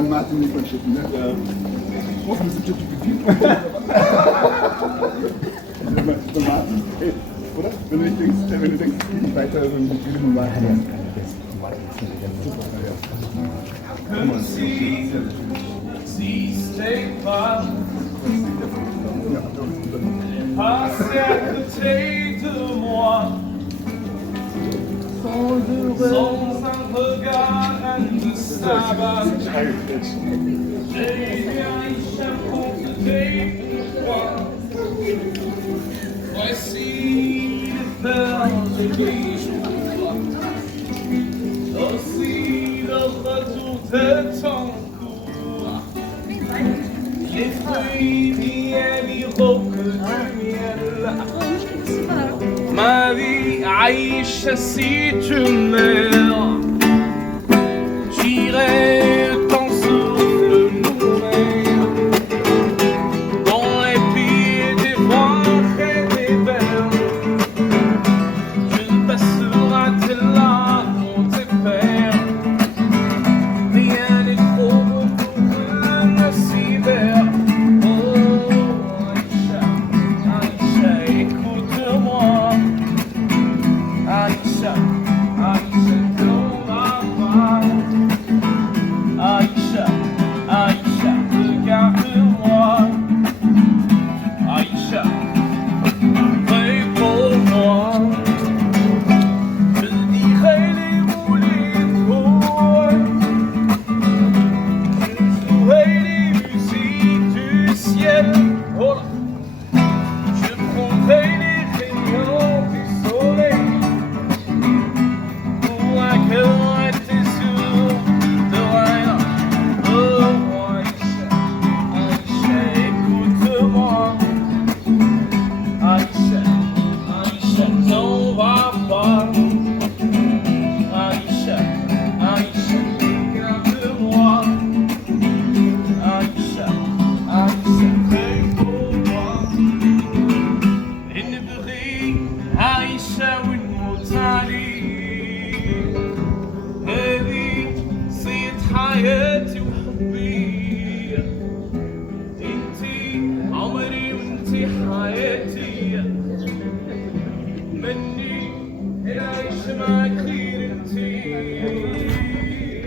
Ben Martin Nichols şeklinde. O bizim çocuk bir film. Ben Martin, oder? Wenn du denkst, weiter irgendwie Filme war. Passe à côté de moi, sans un regard indistinct. J'ai bien échappé de toi. Voici le perles des jours, aussi le retour de ton cours. Les fruits miel, iroquois du miel. Ma vie, Aïcha, si tu meurs, j'irai ton souffle nourrir dans les pieds des branches et des vers. Je passerai tes larmes, tes pères. Rien n'est trop beau pour un si vert.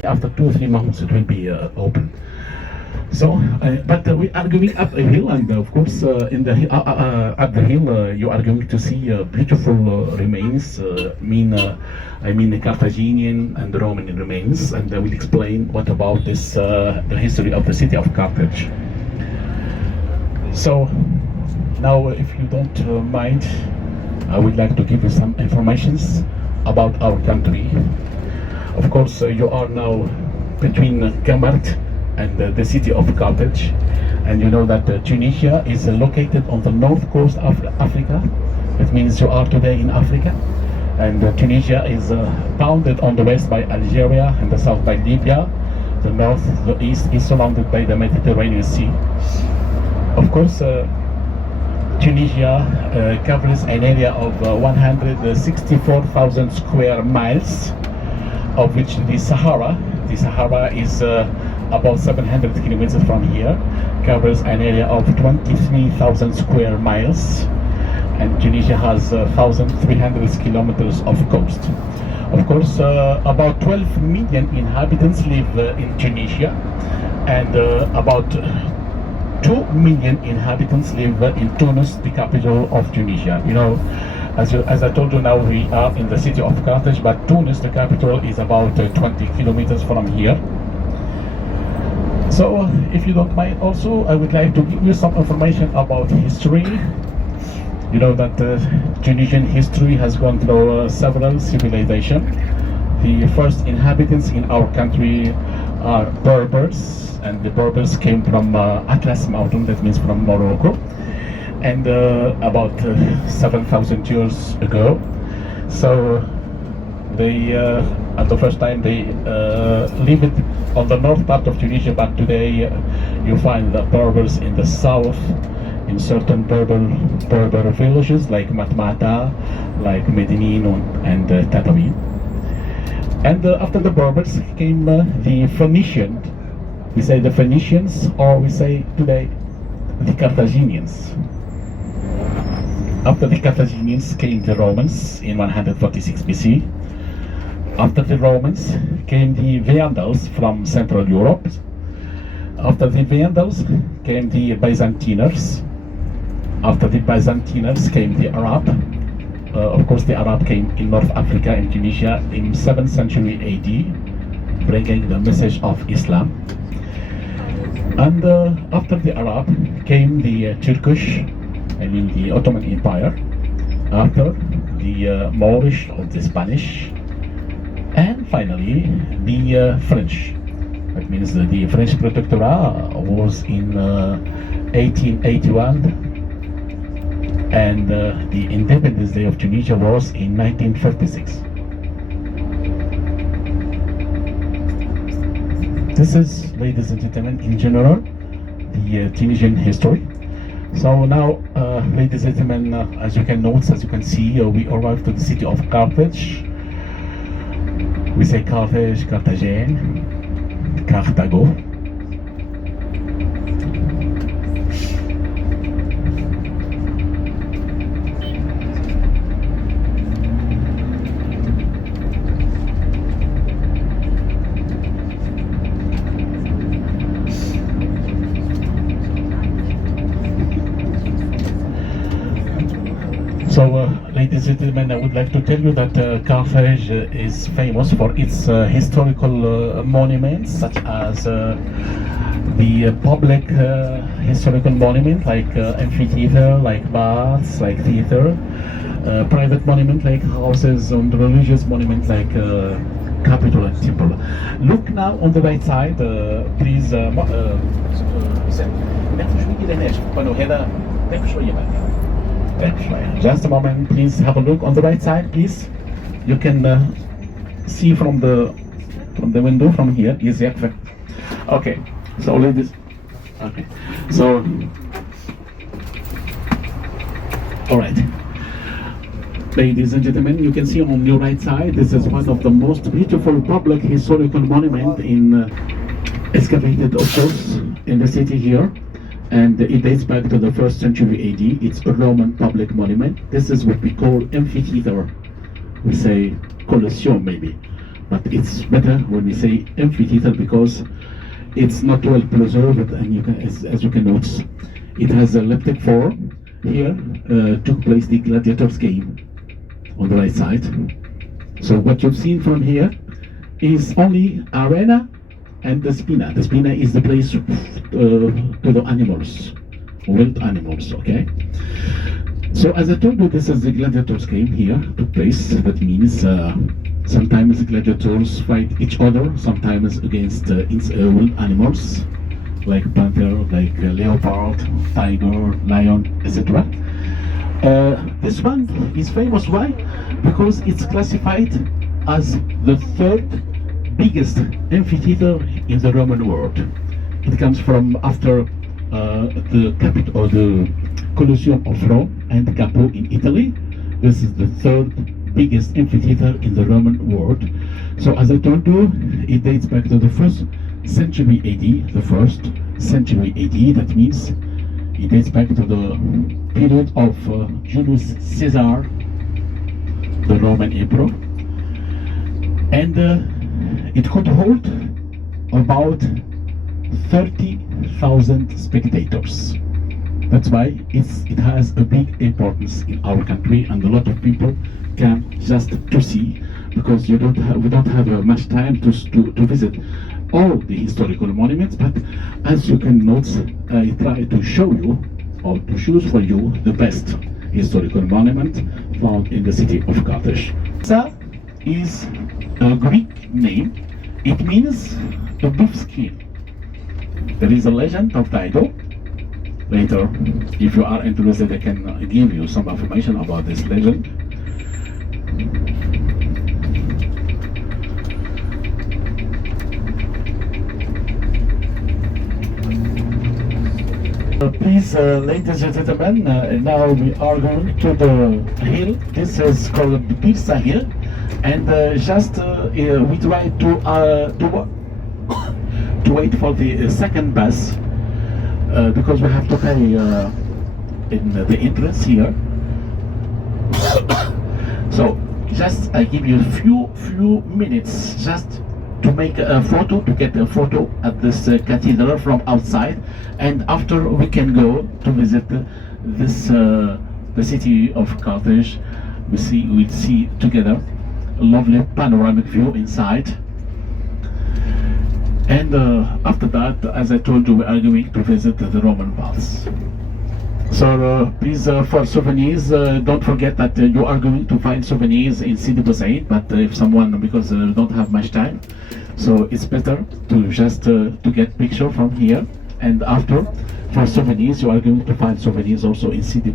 After 2 or 3 months it will be open. So, but we are going up a hill, and of course, in the at the hill, you are going to see beautiful remains. I mean the Carthaginian and the Roman remains, and I will explain what about this the history of the city of Carthage. So, now, if you don't mind, I would like to give you some informations about our country. Of course, you are now between Gamart and the city of Carthage, and you know that Tunisia is located on the north coast of Africa. It means you are today in Africa, and Tunisia is bounded on the west by Algeria and the south by Libya. The north, the east is surrounded by the Mediterranean Sea. Of course, Tunisia covers an area of 164,000 square miles, of which the Sahara is about 700 kilometers from here, covers an area of 23,000 square miles, and Tunisia has 1,300 kilometers of coast. Of course, about 12 million inhabitants live in Tunisia, and about 2 million inhabitants live in Tunis, the capital of Tunisia. You know, as I told you, now we are in the city of Carthage, but Tunis, the capital, is about 20 kilometers from here. So, if you don't mind, also, I would like to give you some information about history. You know that Tunisian history has gone through several civilizations. The first inhabitants in our country are Berbers, and the Berbers came from Atlas Mountain, that means from Morocco, and about 7,000 years ago. So they, at the first time, they lived on the north part of Tunisia, but today you find the Berbers in the south, in certain Berber villages like Matmata, like Medinin and Tataouine. And after the Berbers came the Phoenician We say the Phoenicians, or we say today the Carthaginians. After the Carthaginians came the Romans in 146 BC. After the Romans came the Vandals from Central Europe. After the Vandals came the Byzantiners. After the Byzantiners came the Arab. Of course, the Arab came in North Africa, in Tunisia, in 7th century AD, bringing the message of Islam. And after the Arab came the Turkish, the Ottoman Empire. After the Moorish or the Spanish. And finally, the French. That means that the French Protectorate was in 1881, and the Independence Day of Tunisia was in 1956. This is, ladies and gentlemen, in general, the Tunisian history. So now, ladies and gentlemen, as you can note, as you can see, we arrived to the city of Carthage. We say Carthage, Carthagène, Carthago. So, ladies and gentlemen, I would like to tell you that Carthage is famous for its historical monuments, such as the public historical monument like amphitheater, like baths, like theater, private monument like houses, and religious monument like Capitol and temple. Look now on the right side, please. Just a moment, please have a look on the right side, please. You can see from the window from here. Yes, yeah. Okay. So ladies. Okay. So. All right. Ladies and gentlemen, you can see on your right side. This is one of the most beautiful public historical monument in excavated, of course, in the city here. And it dates back to the 1st century AD. It's a Roman public monument. This is what we call amphitheater. We say Colosseum maybe, but it's better when we say amphitheater because it's not well preserved, and you can, as you can notice, it has a elliptic form. Here took place the gladiators game on the right side. So what you've seen from here is only arena and the spina. The spina is the place to the animals, wild animals, okay? So as I told you, this is the gladiators game here took place. That means sometimes the gladiators fight each other, sometimes against wild animals, like panther, like leopard, tiger, lion, etc. This one is famous, why? Because it's classified as the third biggest amphitheater in the Roman world. It comes from after the capital or the Colosseum of Rome and Capo in Italy. This is the third biggest amphitheater in the Roman world. So as I told you, it dates back to the 1st century AD, the 1st century AD. That means it dates back to the period of Julius Caesar, the Roman emperor, and it could hold about 30,000 spectators. That's why it has a big importance in our country, and a lot of people come just to see, because we don't have much time to visit all the historical monuments. But as you can note, I try to show you or to choose for you the best historical monument found in the city of Carthage. Byrsa is a Greek name. It means a beef skin. There is a legend of Dido. Later, if you are interested, I can give you some information about this legend. Please, ladies and gentlemen, now we are going to the hill. This is called the Byrsa Hill, and we try to to wait for the second bus because we have to pay in the entrance here. So just I give you a few minutes just to make a photo, to get a photo at this cathedral from outside, and after we can go to visit this the city of Carthage. We'll see together a lovely panoramic view inside. And after that, as I told you, we are going to visit the Roman baths. So please, for souvenirs, don't forget that you are going to find souvenirs in Sidi, but if someone, because we don't have much time, so it's better to just to get picture from here. And after, for souvenirs, you are going to find souvenirs also in Sidi.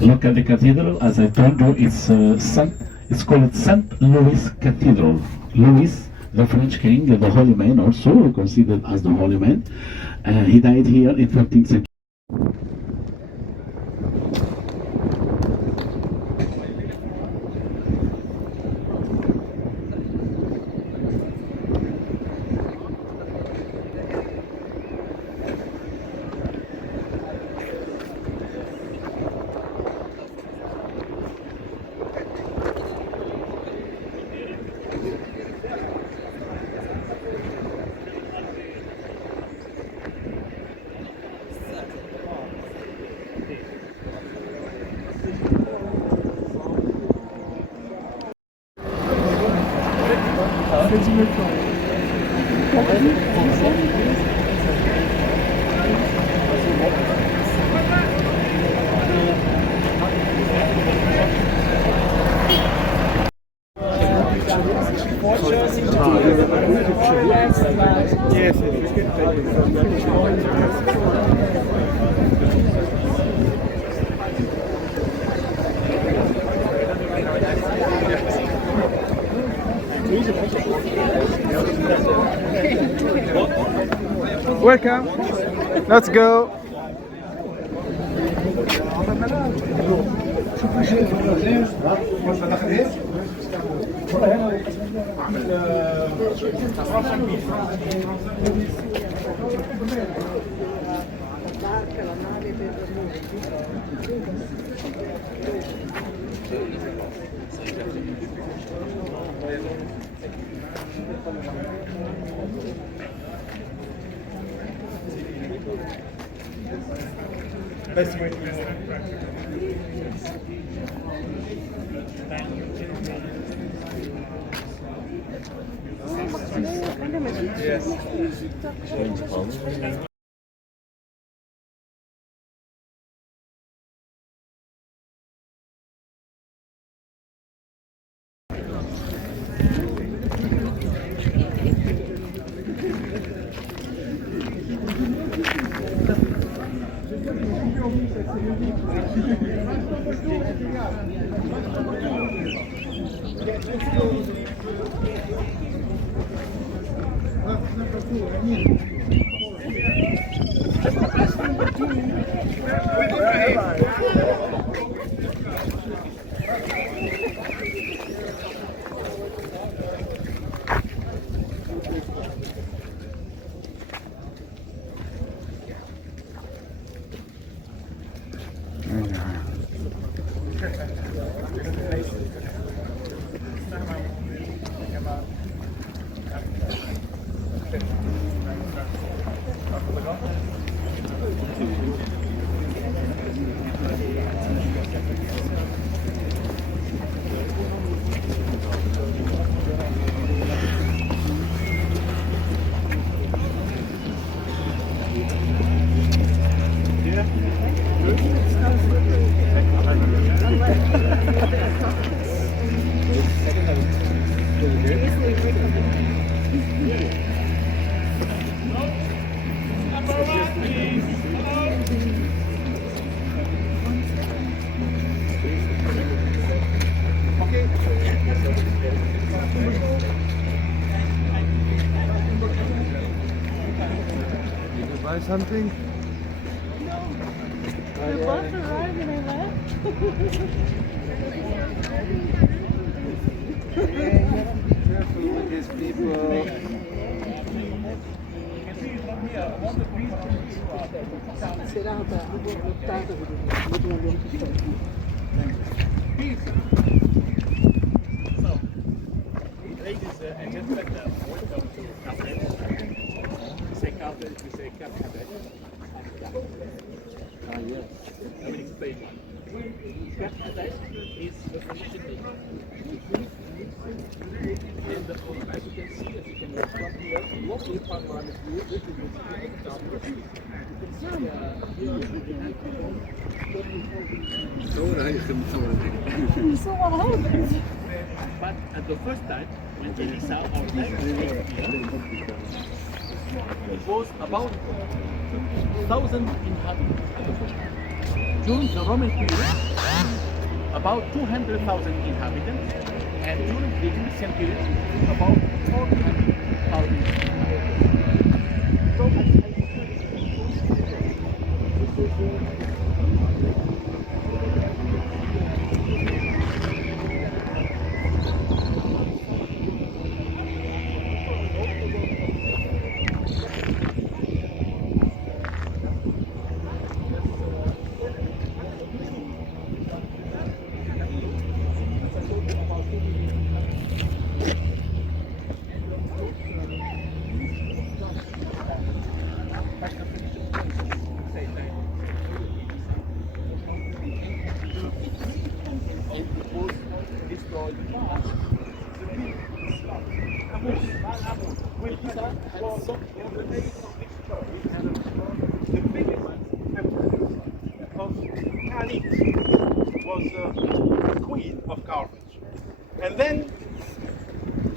Look at the cathedral. As I told you, it's called Saint Louis Cathedral. Louis, the French king, the Holy Man, also considered as the Holy Man. He died here in 13th century. Welcome. Let's go. Best way to Yes. Buy something? No. The bus arrived and I left. Careful with these people. serata lottata Ladies and gentlemen, welcome to Carthage. We say Carthage, we say Carthage. Yes. I will explain. Carthage is the Phoenician name. And as you can see, as you can look from here, what we found around the view, this is the you can see but at the first time, when they saw our time, it was about 1,000 inhabitants at the first time. During the Roman period, about 200,000 inhabitants, and during the Christian period, about 400,000 inhabitants. So was the queen of Carthage. And then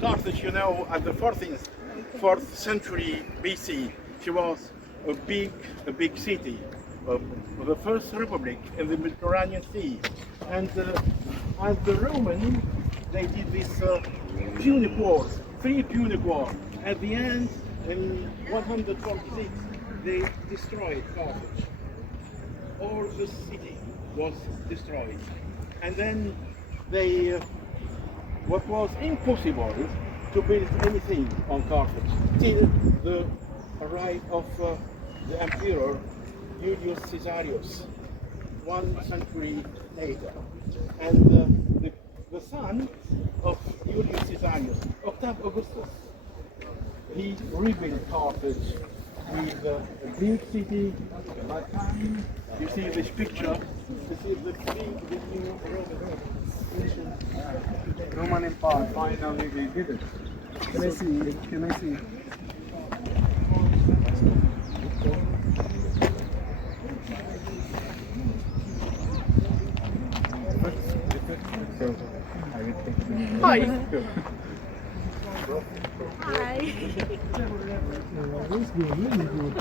Carthage, you know, at the 4th century BC, she was a big city of the first republic in the Mediterranean Sea. And as the Romans, they did this Punic Wars, 3 Punic Wars. At the end, in 146, they destroyed Carthage. All the city was destroyed. And then they, what was impossible to build anything on Carthage till the arrival of the emperor Julius Caesarius, 1 century later. And the son of Julius Caesarius, Octave Augustus, he rebuilt Carthage with a big city, like you see this picture, you see the new Roman Empire, finally they did it. Can I see? Can I see? hi. Hi. This good, really good.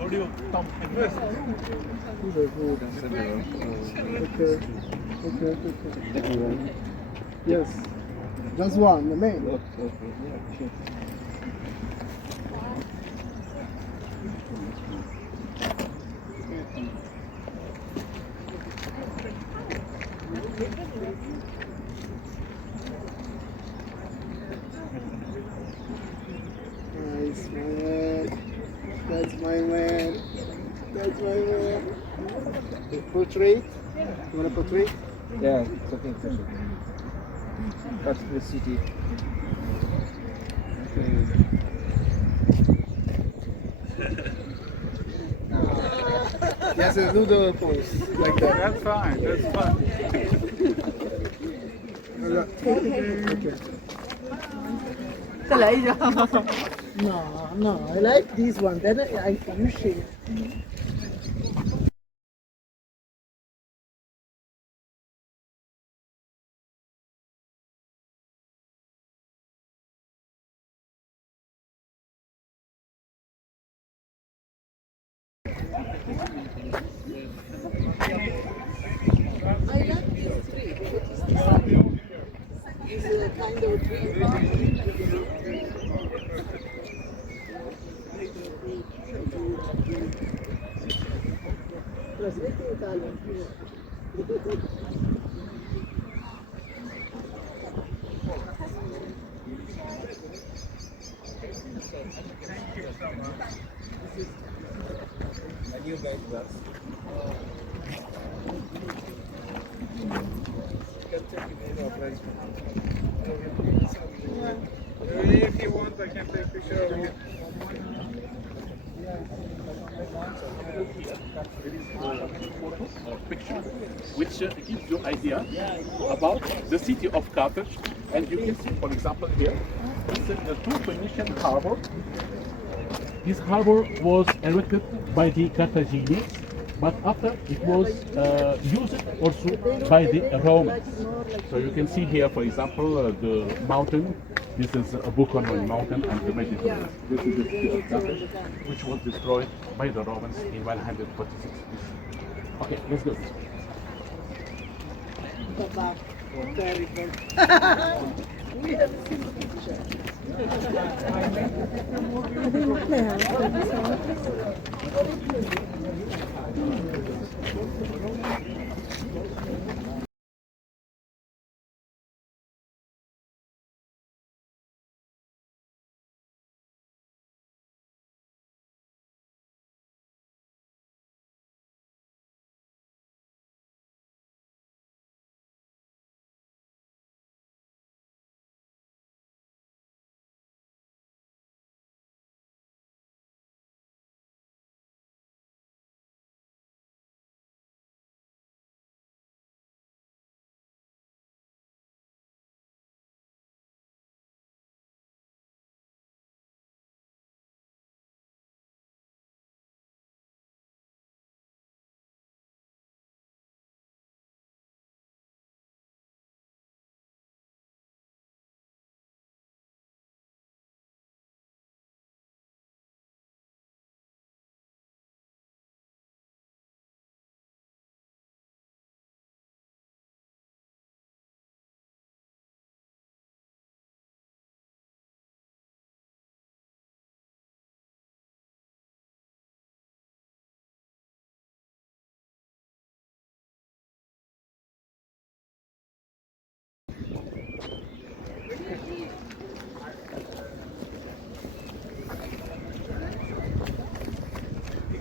Audio, Tom. These are good. Okay. Yes. Just one, the main. Nice, man. That's my man. That's my man. Portrait? You want a portrait? Yeah, it's okay. That's the city. Yes, do the pose like that. That's fine, that's fine. Okay. No, I like this one. Then you shake. I like this tree. It's a kind of tree. Trasmetti in Italian. And you guys, that's. You can take it in place. If you want, I can take a picture of you. Picture which gives you idea about the city of Carthage, and you can see, for example, here, this is the two Phoenician harbor. This harbor was erected by the Carthaginians, but after it was used also by the Romans. So you can see here, for example, the mountain. This is a Buchanan mountain, and the Mediterranean. This is the city of Carthage, which was destroyed by the Romans in 146 BC. Okay, let's go. We have seen the picture.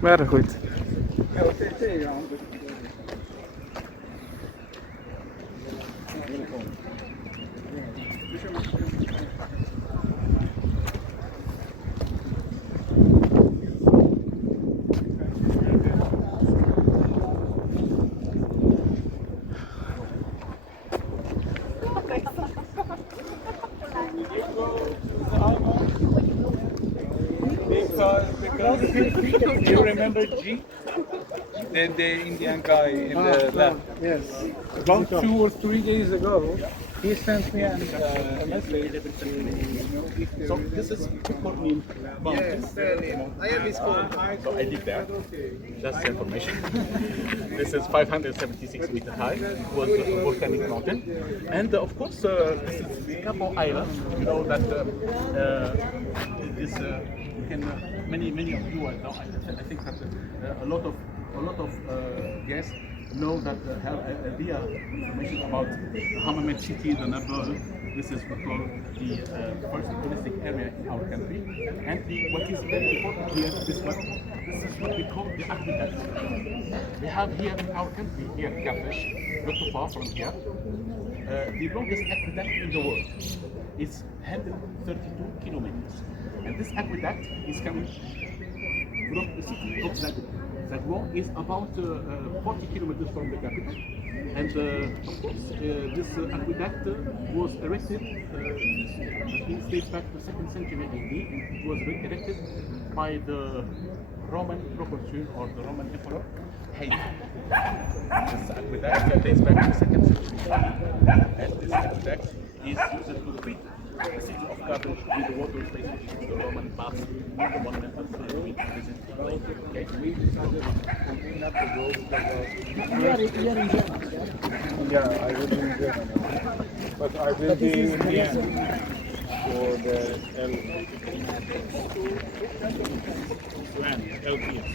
Very good. Because you remember G? The Indian guy in the lab. Yes. About 2 or 3 days ago, he sent me a message. So this is Cornel Mountain. I have his phone. So I live there. Just information. This is 576 meters high. It was a volcanic mountain, and of course this is Capo Island. You know that this many of you know. I think that a lot of guests know that have idea information about Hammamet city, the Nabal. This is what we call the first touristic area in our country. And what is very important here, this is what we call the aqueduct. We have here in our country, here in Carthage, not too far from here, the longest aqueduct in the world. It's 132 kilometers. And this aqueduct is coming from the city of Zagreb. Zagreb is about 40 kilometers from the capital. And of course, this aqueduct was erected, it dates back to the 2nd century AD, and it was erected by the Roman proconsul or the Roman emperor, Habib. This aqueduct dates back to the 2nd century AD, and this aqueduct is used to feed the city of Carthage with the water station, the Roman baths, the monumental we visit. Okay. We decided to clean up the road because You are in Germany. yeah, I will be in Germany. But I will be in Vienna for the LPS.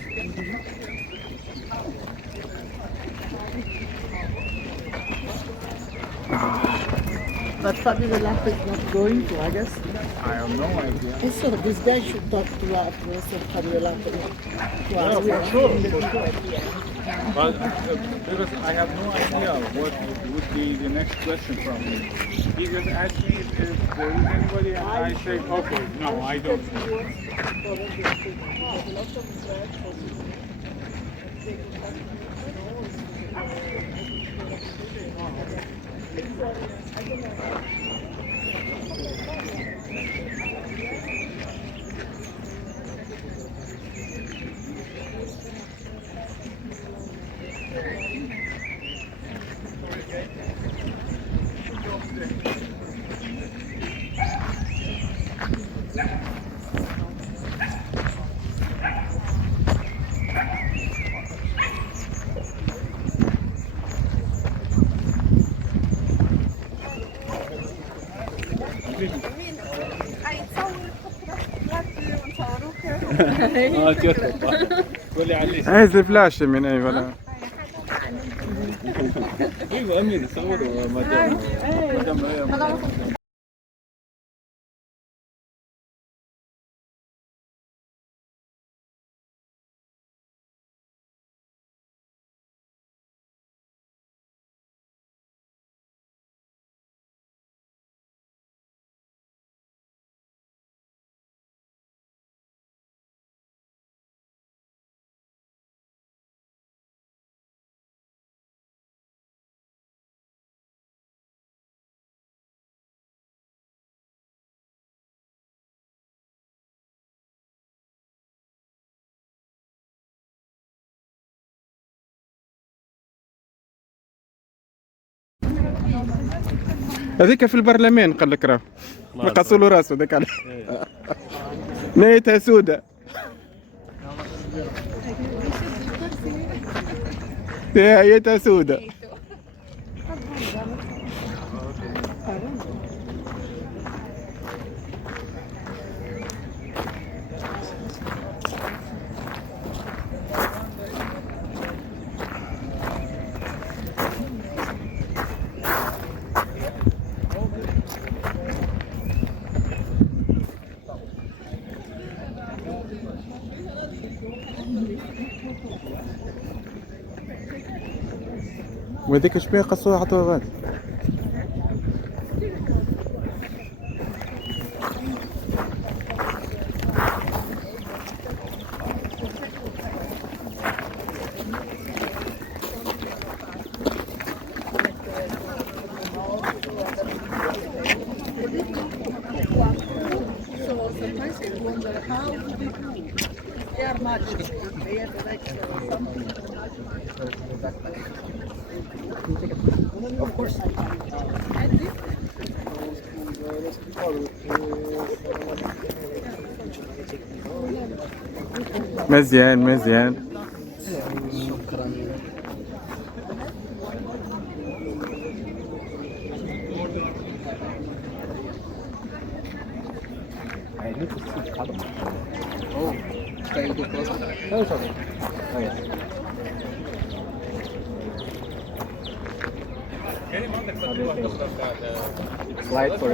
But Fabio Dell'Acqua is not going to, I guess. I have no idea. And so this guy should talk to Mr. Fabio Dell'Acqua. Yeah, for sure, for sure. But because I have no idea what would be the next question from him. He just asked me if there is anybody, and I say, okay, no, I don't know. عايز الفلاش من اي ولا هذيك في البرلمان قال لك راه نقصوا له راسه ذاك على نيتها سودة نهايتها سودة. وهذيك شبيه قصوها حطوها غادي. So sometimes I wonder how do they do? They are magic. They have like something. Of course. And this? مزيان مزيان. Slide for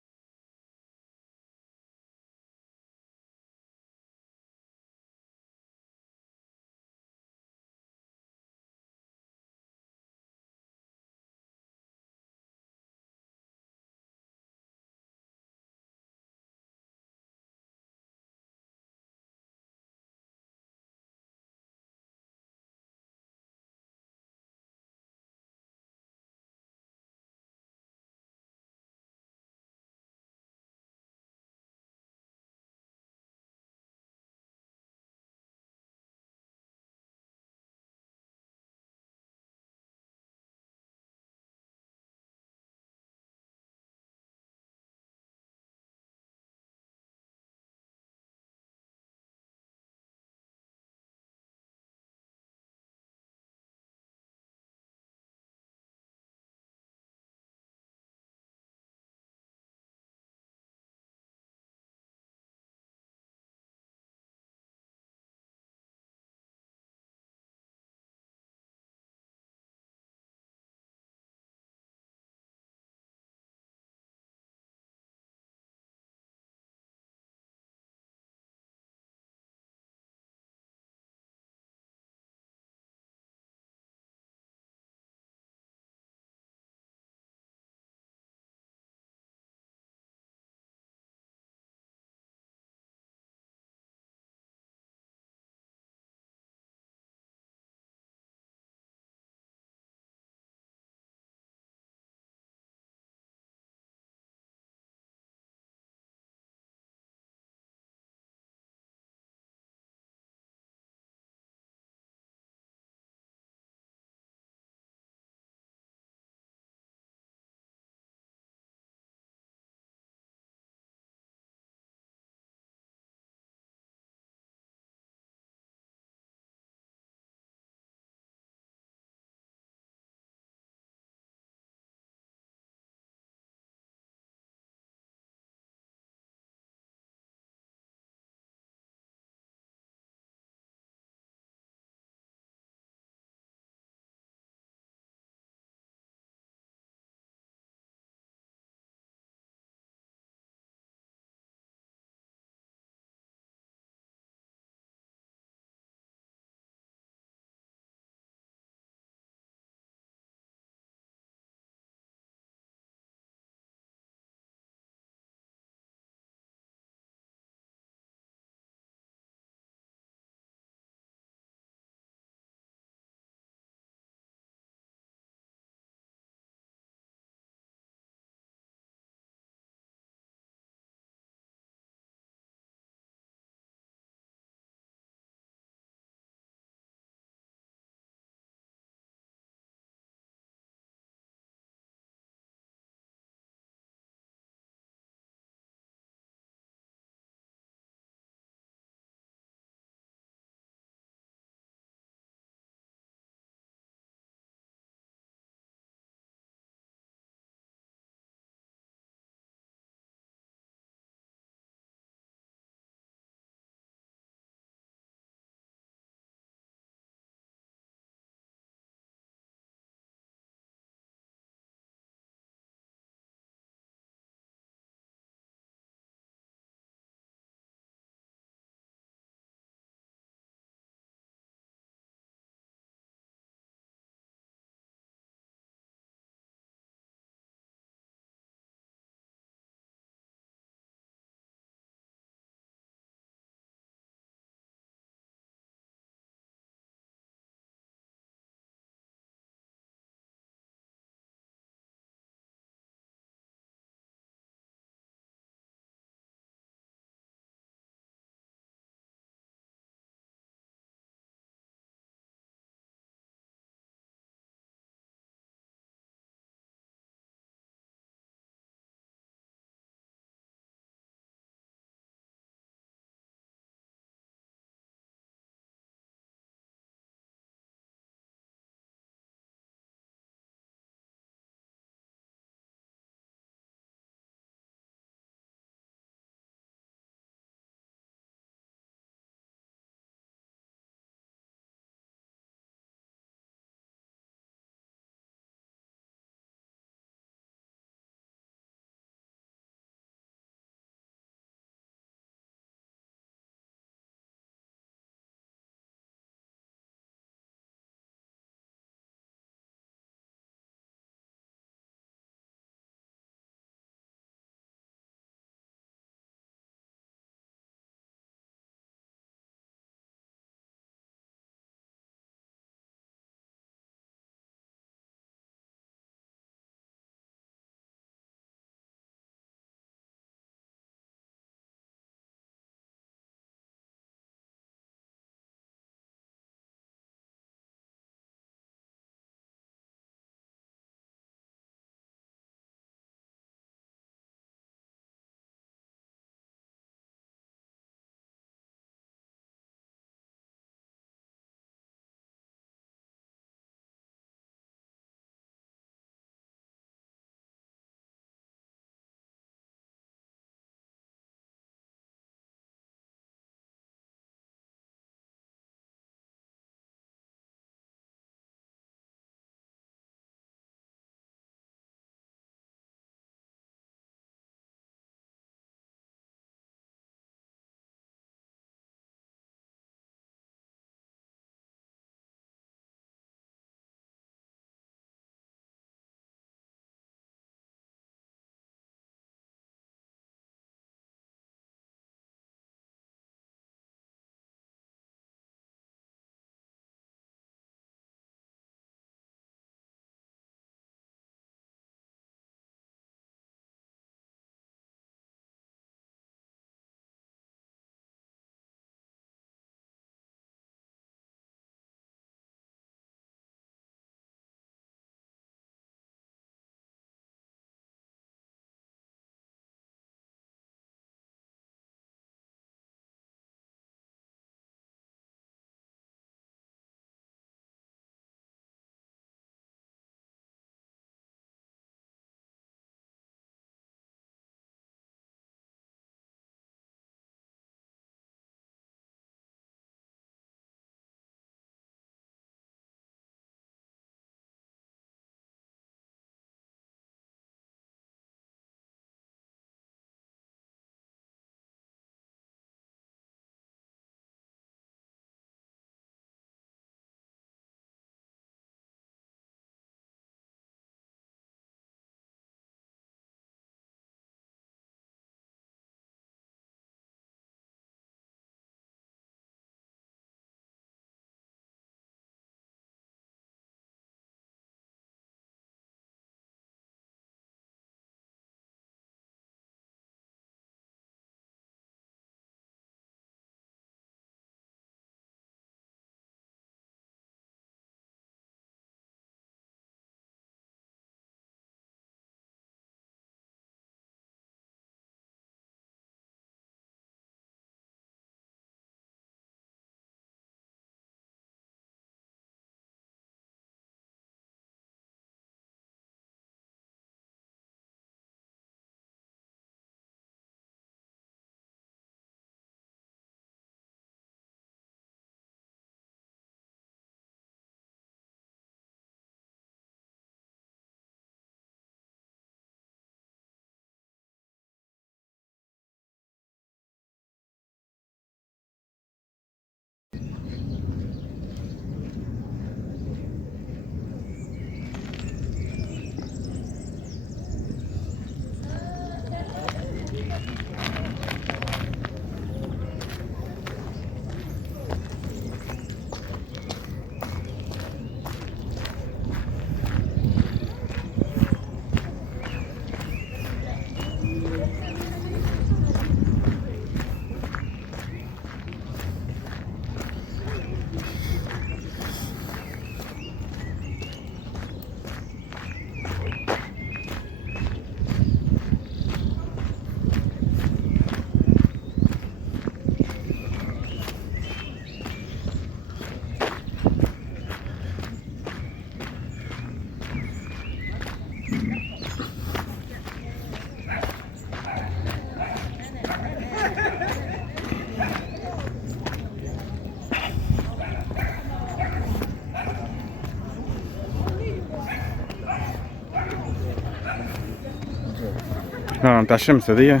لا نتاع الشمس هذه.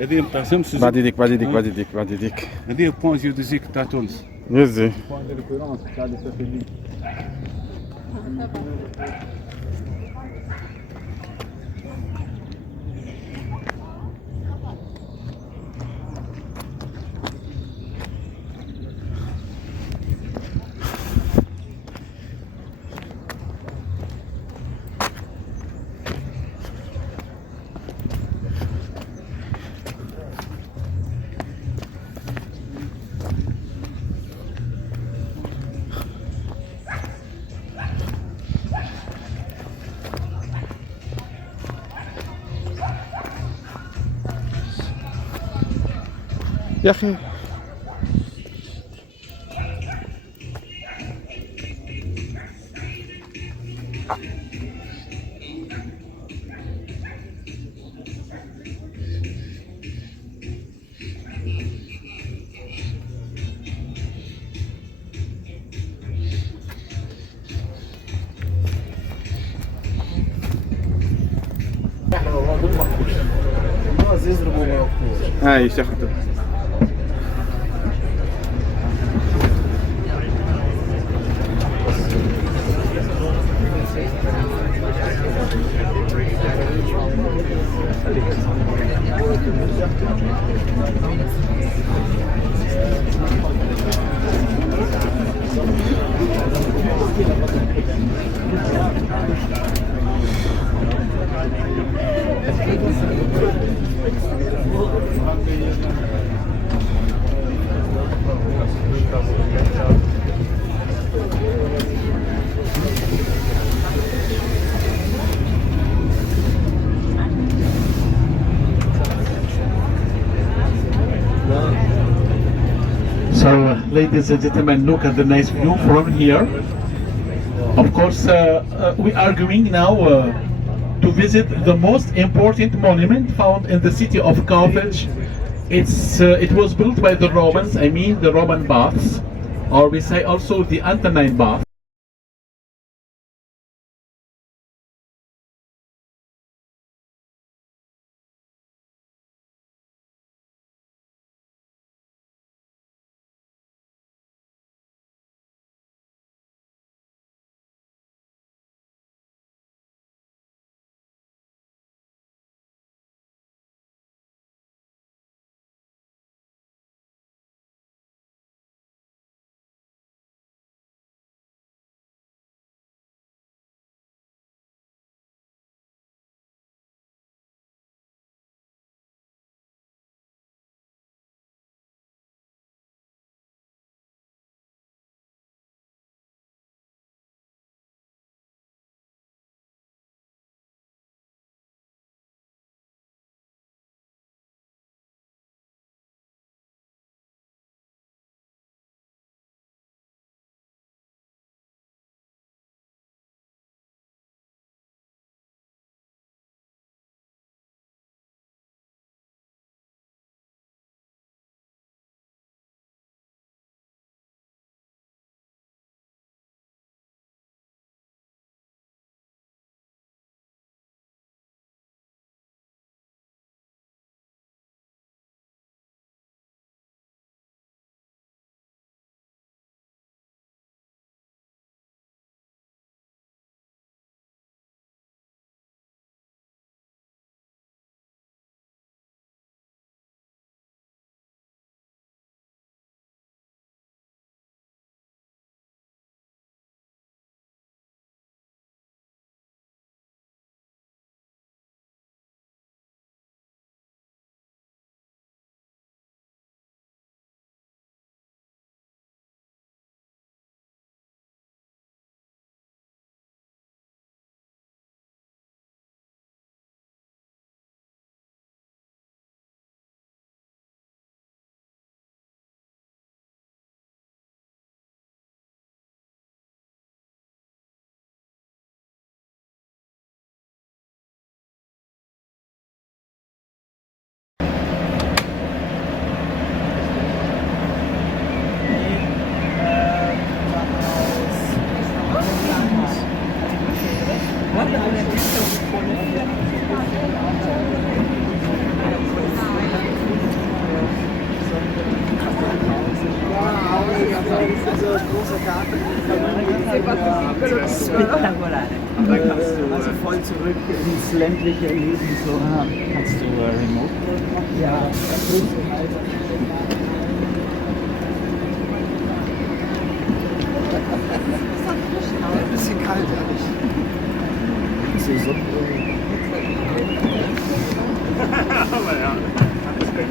هذه نتاع شمس. بعد يديك بعد يديك بعد يديك بعد يديك. هذه بوان جيوديزيك تاع تونس. يزي. بوان دو ريفيرونس تاع السفينة. يا أخي هاي شخته. So, ladies and gentlemen, look at the nice view from here. Of course, we are going now to visit the most important monument found in the city of Carthage. It was built by the Romans, I mean the Roman baths, or we say also the Antonine bath. Spektakulare. Da kannst du also voll zurück ins ländliche Leben, so kannst du Remote machen. Ja, Ein bisschen kalt, ehrlich. So Aber ja, alles gut.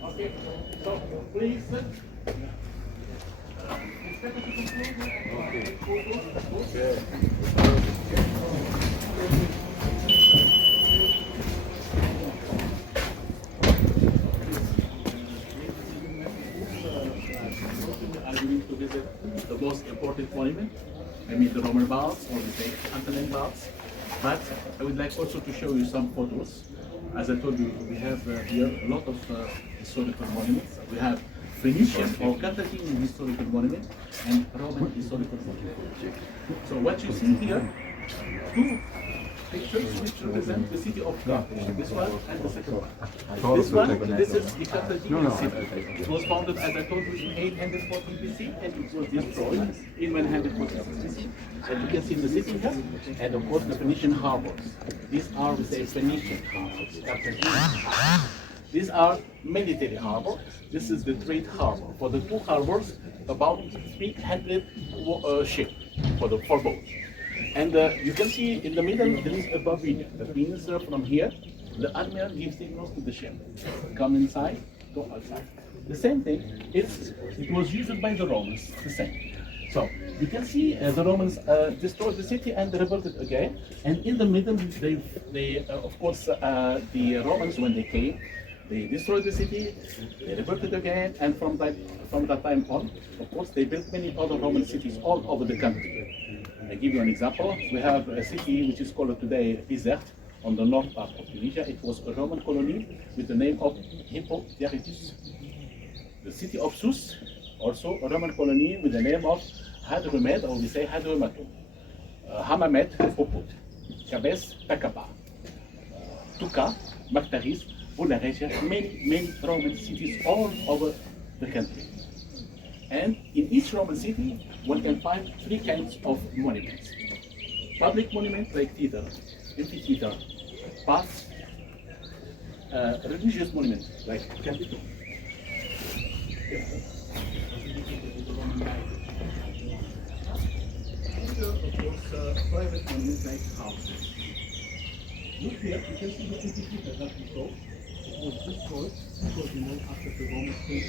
Okay, so please. Are going to visit the most important monument. I mean the Roman baths, or the Antoninus baths. But I would like also to show you some photos. As I told you, we have here a lot of historical monuments. We have Phoenician or Carthaginian historical monument and Roman historical monument. So what you see here, two pictures which represent the city of Carthage. This one and the second one. This one, this is the Carthaginian city. It was founded, as I told you, in 840 BC and it was destroyed in 146 BC. And you can see the city here, and of course the Phoenician harbors. These are, we say, Phoenician harbors, Carthaginian. These are military harbor. This is the trade harbor. For the two harbors, about 300 ships for the four boats. And you can see in the middle there is a pavilion. That means from here, the admiral gives signals to the ship. Come inside, go outside. The same thing, it was used by the Romans, the same. So you can see the Romans destroyed the city and rebuilt it again. And in the middle, they of course, the Romans, when they came, they destroyed the city, they rebuilt it again, and from that time on, of course, they built many other Roman cities all over the country. I give you an example. We have a city which is called today Bizerte, on the north part of Tunisia. It was a Roman colony with the name of Hippoderitus. The city of Sus, also a Roman colony with the name of Hadrumed, or we say Hadrumatum. Hamamet, Oput. Cabes, Takaba. Tuka, Maktaris, Bularesia, many Roman cities all over the country. And in each Roman city, one can find three kinds of monuments. Public monuments like theater, amphitheater, baths, religious monuments like Capitol. And of course, private monuments like houses. Look here, you can see the amphitheater that we saw. It was destroyed because, you know, after the Romans came,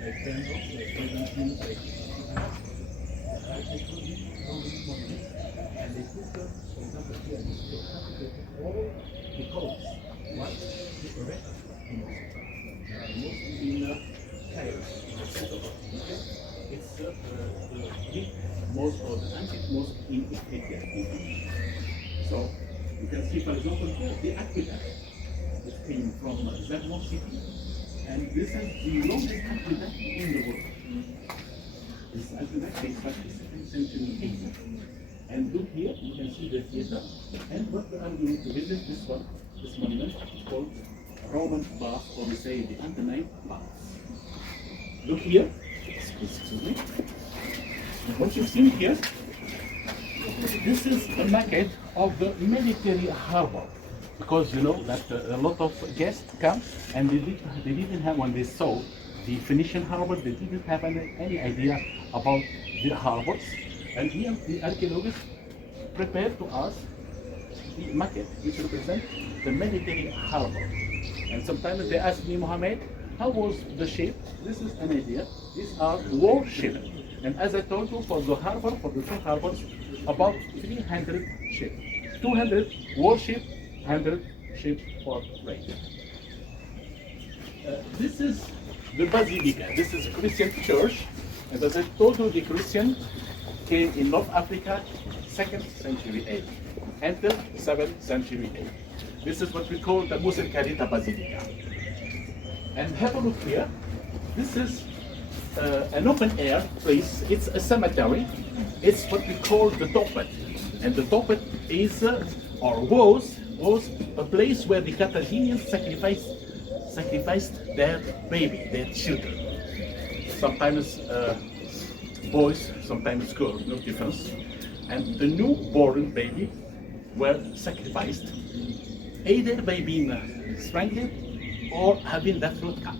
like temples, like Byzantines, like they put these Roman monuments, and they put them, for example, here, they captured all the colors. What? The erect mostly in Cairo, in the center of Egypt. It's the big mosque or the ancient mosque in Ethiopia. So you can see, for example, here, the aqueduct. It came from Zagros city, and this is the longest aqueduct in the world. This aqueduct dates back to the 2nd century AD. And look here, you can see the theater, and what we are going to visit this one, this monument called Roman bath, or we say the Antoninus baths. Look here, excuse me. What you've seen here, this is a maquette of the military harbor. Because you know that a lot of guests come and they didn't have, when they saw the Phoenician harbor, they didn't have any idea about the harbors. And here the archaeologists prepared to us the maquette which represents the military harbor. And sometimes they ask me, Mohammed, how was the shape? This is an idea. These are warships. And as I told you, for the harbor, for the two harbors, about 300 ships. 200 warships, 100 ships for trade. This is the Basilica. This is a Christian church. And as I told you, the Christian came in North Africa 2nd century AD until 7th century AD. This is what we call the Carita Basilica. And have a look here. This is an open air place. It's a cemetery. It's what we call the Topet. And the Topet is, or was a place where the Carthaginians sacrificed their baby, their children. Sometimes boys, sometimes girls, no difference. And the newborn baby were sacrificed, either by being strangled or having their throat cut.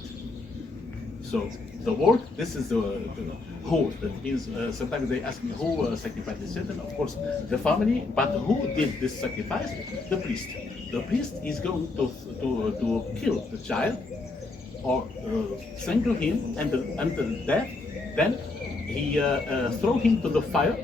So the word, this is the who, that means sometimes they ask me who sacrificed the children, of course the family, but who did this sacrifice? The priest. The priest is going to kill the child or strangle him until death, then he throw him to the fire.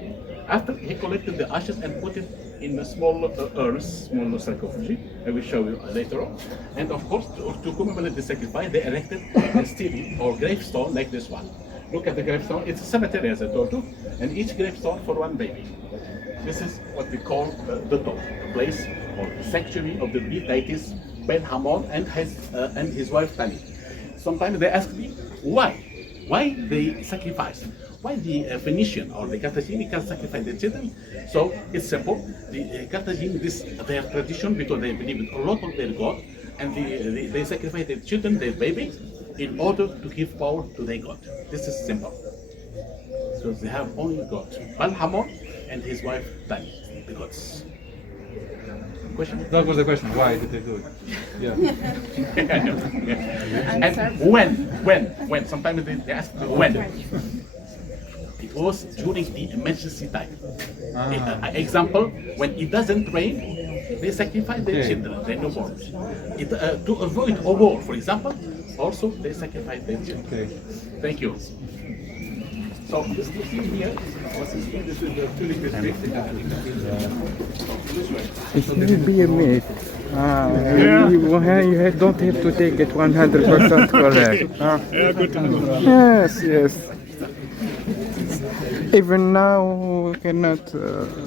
After he collected the ashes and put it in a small urns, small sarcophagi, I will show you later on. And of course, to commemorate the sacrifice, they erected a stele or gravestone like this one. Look at the gravestone. It's a cemetery, as I told you, and each gravestone for one baby. This is what we call the Top, the place or the sanctuary of the Greek deities Ben Hamon and his wife Tani. Sometimes they ask me why they sacrifice. Why the Phoenician or the Carthaginian can sacrifice their children? So it's simple. The Carthaginians, this their tradition, because they believe in a lot of their god, and they sacrifice their children, their babies, in order to give power to their god. This is simple. So they have only God, Balhamon and his wife Tani, the gods. Question? That was the question. Why did they do it? Yeah. And when? Sometimes they ask when. It was during the emergency time. Example, when it doesn't rain, they sacrifice their children, their newborns. To avoid a war, for example, also they sacrifice their children. Okay. Thank you. So this you see here, this is the Tunis district. It will be a myth. You don't have to take it 100% correct. Yes. Even now, we cannot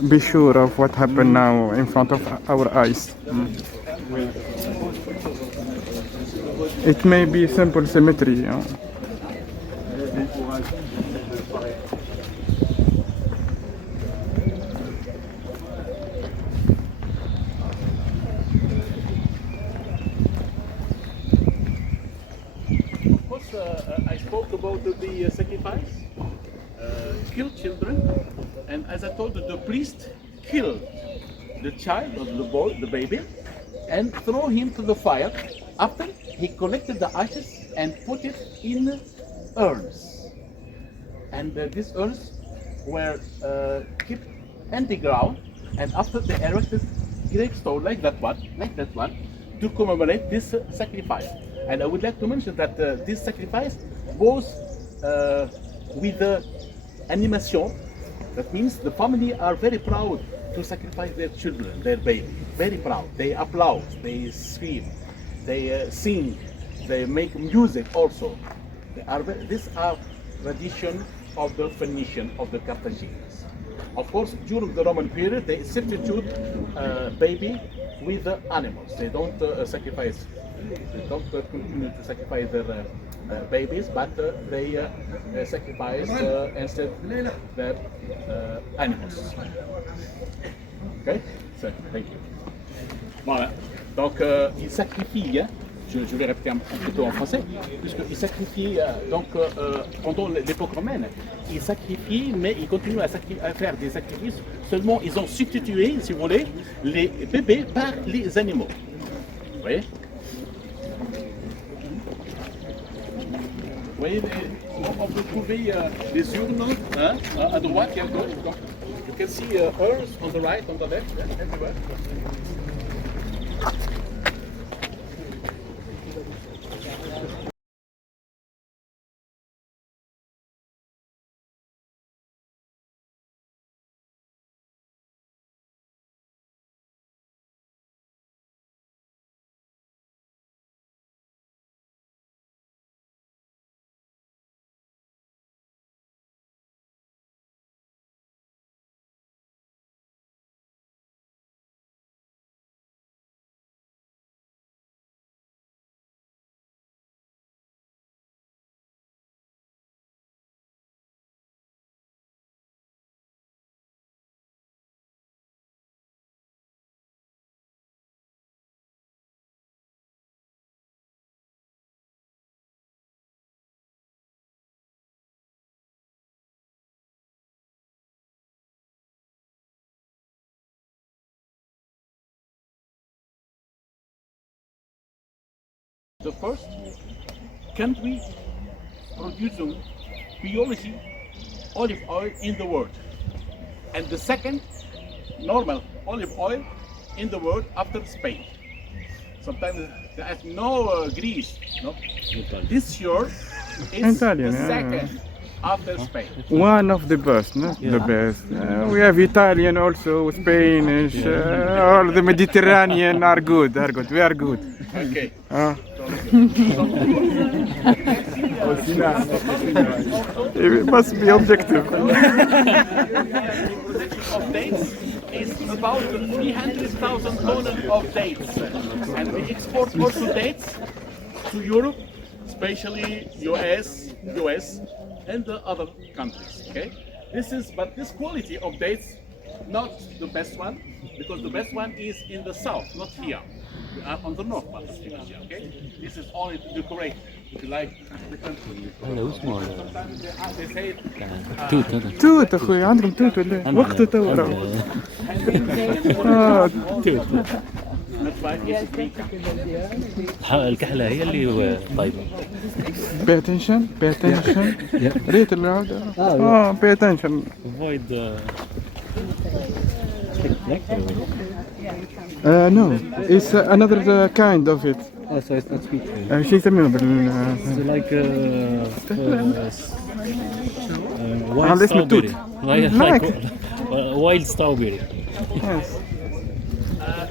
be sure of what happened now in front of our eyes. It may be simple symmetry. You know. Of course, I spoke about the sacrifice. Kill children, and as I told you, the priest killed the child or the boy, the baby, and throw him to the fire. After he collected the ashes and put it in urns, and these urns were kept in the ground. And after they erected gravestone like that one, to commemorate this sacrifice. And I would like to mention that this sacrifice was with the animation. That means the family are very proud to sacrifice their children, their baby. Very proud. They applaud, they scream, they sing, they make music also. These are tradition of the Phoenician, of the Carthaginians. Of course, during the Roman period, they substitute baby with the animals. They don't sacrifice. They don't continue to sacrifice their babies, but they sacrifice instead their animals. Okay, so thank you. Voilà. Donc, il sacrifie, hein, je vais répéter un petit peu en français, puisqu'il sacrifie, pendant l'époque romaine, il sacrifie, mais il continue à faire des sacrifices, seulement ils ont substitué, si vous voulez, les bébés par les animaux. Vous voyez? Vous voyez, on peut trouver des urnes hein, à droite et à gauche. Donc, you can see urns on the right, on the left, everywhere. The first country producing biology olive oil in the world, and the second normal olive oil in the world after Spain. Sometimes they ask, no Greece, no. This year is Italian, the yeah. second after Spain. One of the best, not the best. We have Italian also, Spanish, all the Mediterranean are good, we are good. Okay. It must be objective. Production of dates is about 300,000 tons of dates, and we export also dates to Europe, especially US, and the other countries. Okay, but this quality of dates, not the best one, because the best one is in the south, not here. We are on the north part of Tunisia. Okay, this is only to decorate. If you like the country. Sometimes they say توت اخوي عندهم توت ولا وقته تو راهو. that's why it's big. الكحلة هي اللي طيبة. Pay attention. ريت العودة. Pay attention. Avoid No, it's another kind of it. oh, so it's not sweet. شو يسمونه It's like wild هذا اسمه توت. wild strawberry. Yes.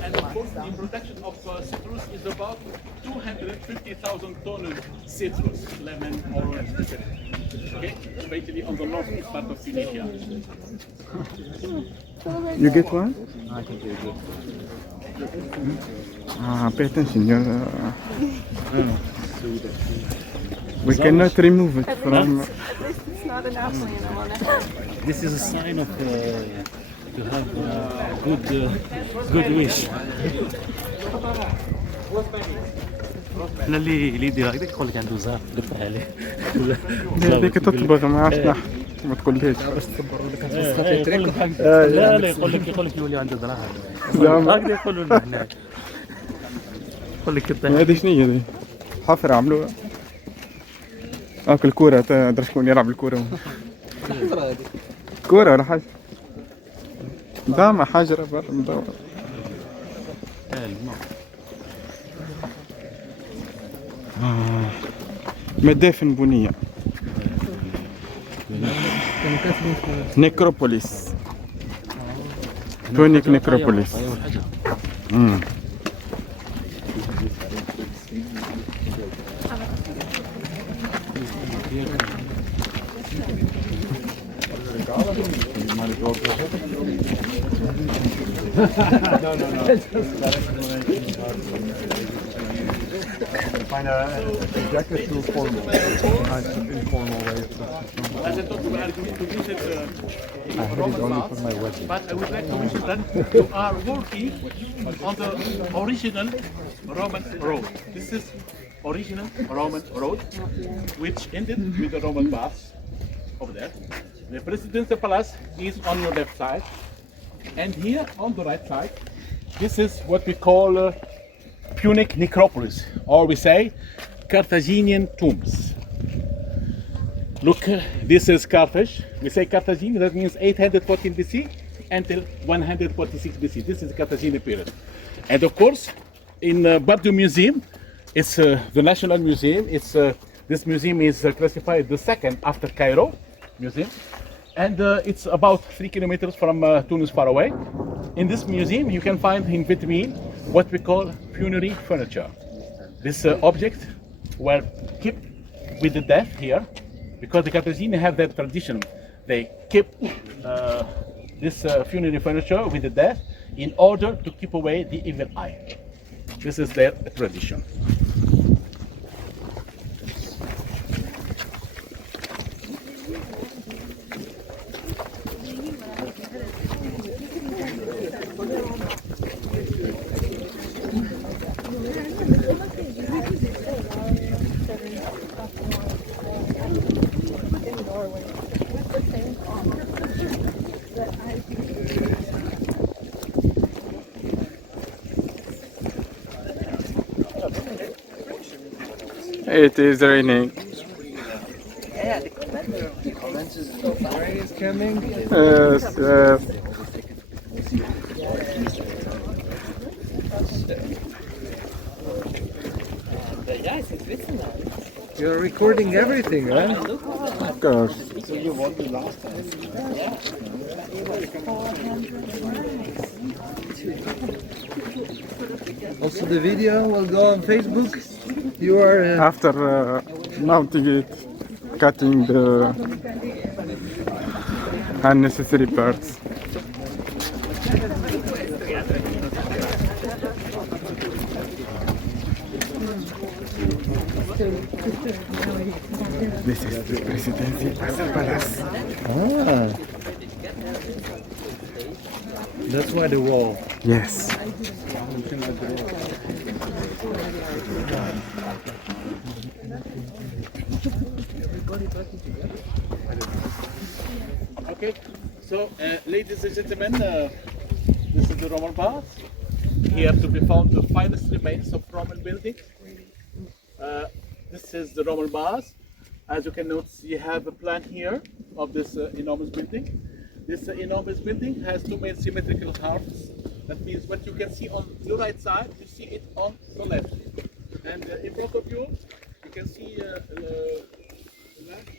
And of course, the production of citrus is about 250,000 tons of citrus, lemon, orange, etc. Okay, especially on the northeast part of Tunisia. You get one? I think you're good. Pay attention. We cannot remove it from. It's not an apple, you know. This is a sign of to have good wish. انا اللي يدير هكذاك يقول لك عنده زهر دقها عليه. هذيك تطبخ ما عرفت نحن ما تقوليش. لا يقول لك يولي عنده دراهم. هكذا يقولوا لنا هنا. يقول لك هذه شنو هي هذه؟ حفرة عملوها. الكورة تدري شكون يلعب الكورة؟ كورة ولا حاجة؟ دعمة حجرة برا مدورة. مدافن بنية. نيكروبوليس. تونيك نيكروبوليس. find a jacket too formal. Nice informal way of As I thought we are going to visit I had it only for my wedding. but I would like to mention that you are working on the original Roman road. This is original Roman road, which ended with the Roman baths over there. The Presidential Palace is on your left side, and here on the right side, this is what we call Punic necropolis, or we say Carthaginian tombs. Look, this is Carthage. We say Carthagine, that means 814 BC until 146 BC. This is the Carthaginian period. And of course, in Bardo Museum, it's the National Museum. It's this museum is classified the second after Cairo Museum, and it's about 3 kilometers from Tunis, far away. In this museum, you can find in between what we call funerary furniture. This object were kept with the death here, because the Carthaginians have that tradition. They keep this funerary furniture with the death in order to keep away the evil eye. This is their tradition. It is raining. Yeah, the comments is rain is coming. Yes, yes. You're recording everything, right? Of course. So you won the last time. Also, the video will go on Facebook. You are. After mounting it, cutting the unnecessary parts. This is the Presidential Palace. Ah. That's why the wall. Yes. Okay, so ladies and gentlemen, this is the Roman bath. Here to be found the finest remains of Roman buildings. This is the Roman bath. As you can notice, you have a plan here of this enormous building. This enormous building has two main symmetrical halves. That means what you can see on the right side, you see it on the left. And in front of you, you can see the left.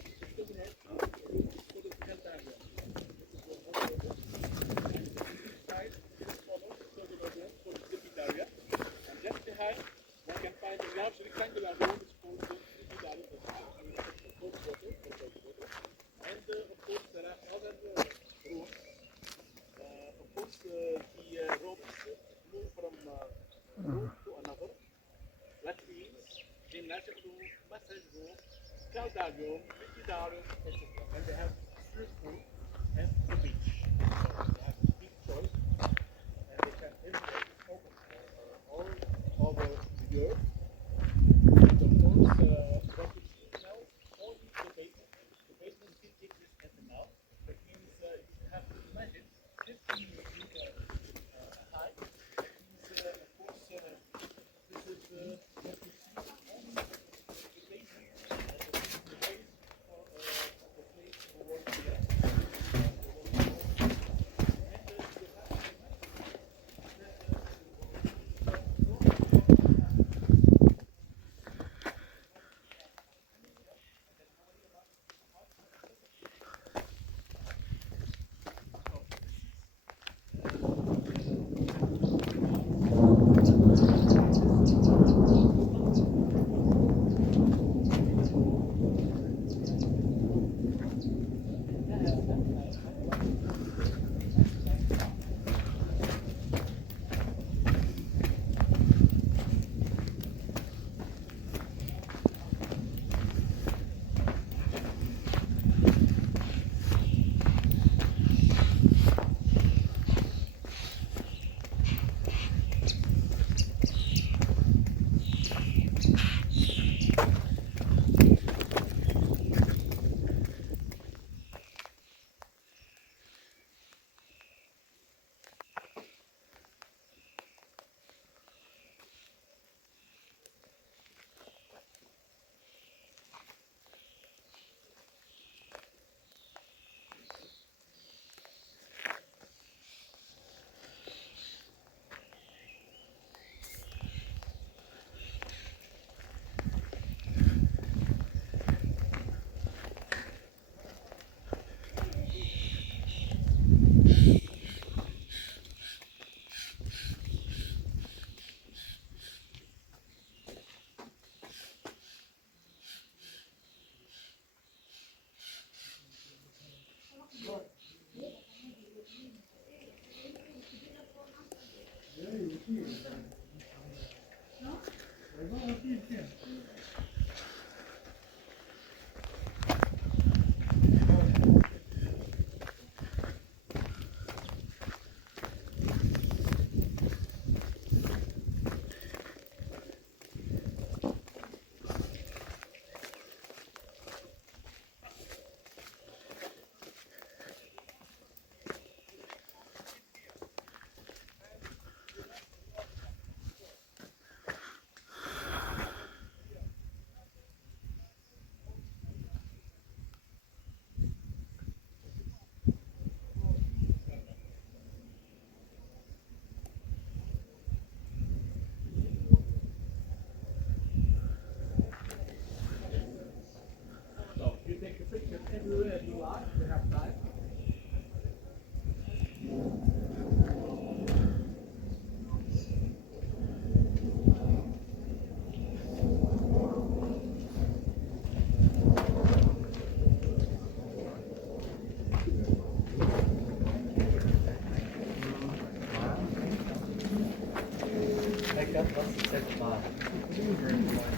And they have street food and the beach. They have a big choice, and they can everywhere is open all over the year. And of course, what you see now, only the basement. The basement still exists until now. That means you have to imagine 15 meters high. That means, of course, this is what you see only the basement. The base for the place for working there.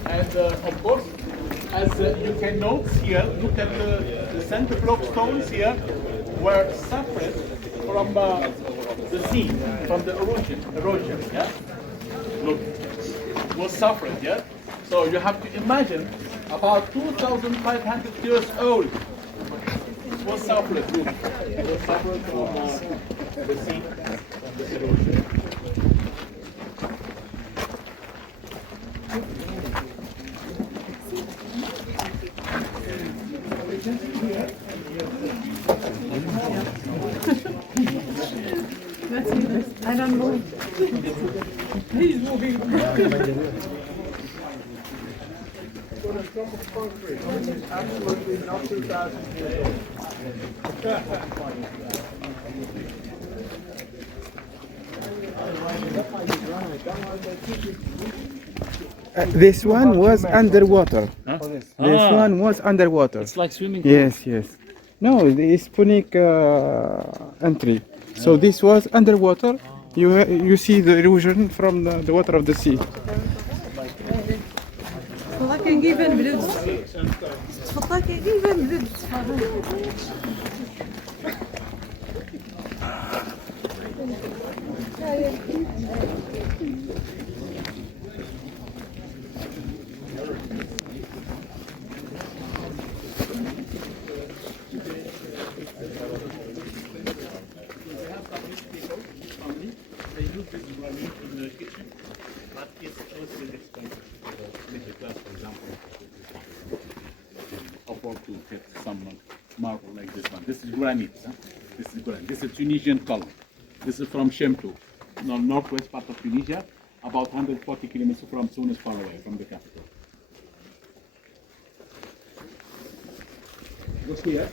And of course, as you can note here, look at the center block stones here were suffered from the sea, from the erosion, yeah? Look, was suffered, yeah? So you have to imagine about 2,500 years old was suffered, look, was suffered from the sea, from the erosion. I don't move. He's moving. Absolutely not 2,000 years old. This one was underwater. Huh? This one was underwater. It's like swimming pool. Yes, yes. No, the Hispanic entry. So this was underwater. You see the erosion from the water of the sea. They use this granite in the kitchen, but it's also expensive. Middle class, for example, afford to get some marble like this one. This is granite. Huh? This is granite. This is Tunisian column. This is from Shemtou, northwest part of Tunisia, about 140 kilometers from Tunis, far away from the capital. Look here,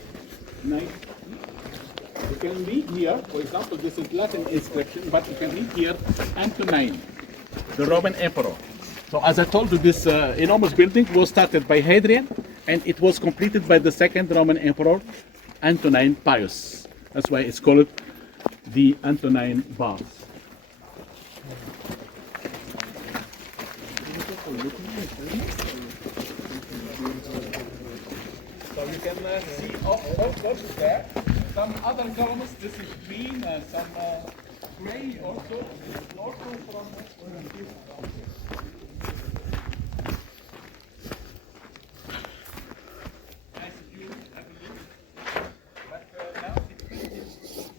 nice. You can read here, for example, this is Latin inscription, but you can read here Antoninus, the Roman emperor. So as I told you, this enormous building was started by Hadrian, and it was completed by the second Roman emperor, Antoninus Pius. That's why it's called the Antonine Baths. So you can see all sorts there. Some other columns, this is green, some gray also. This is also from nice view, I believe. But now it's very different.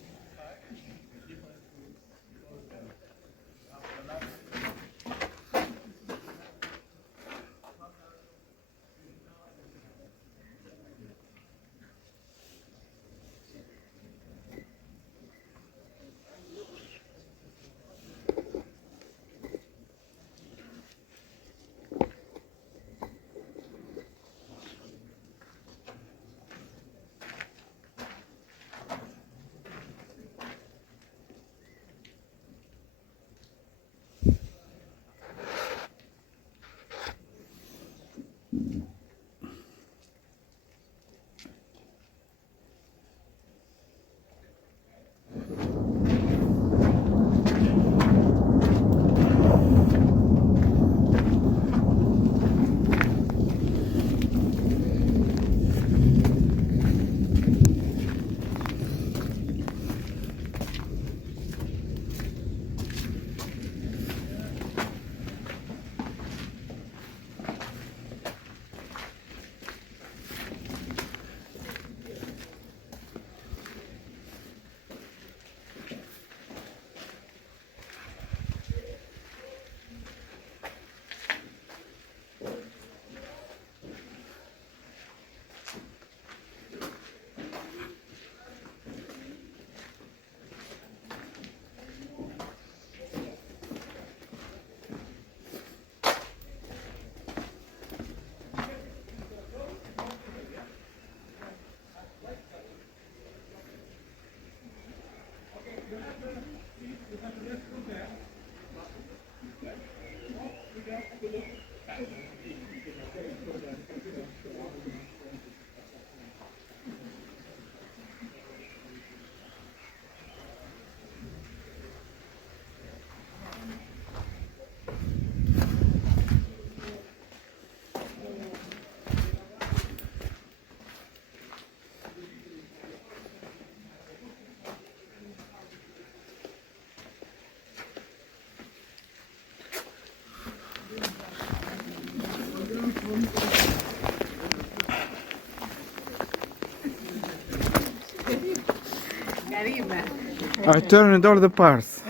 I turned all the parts.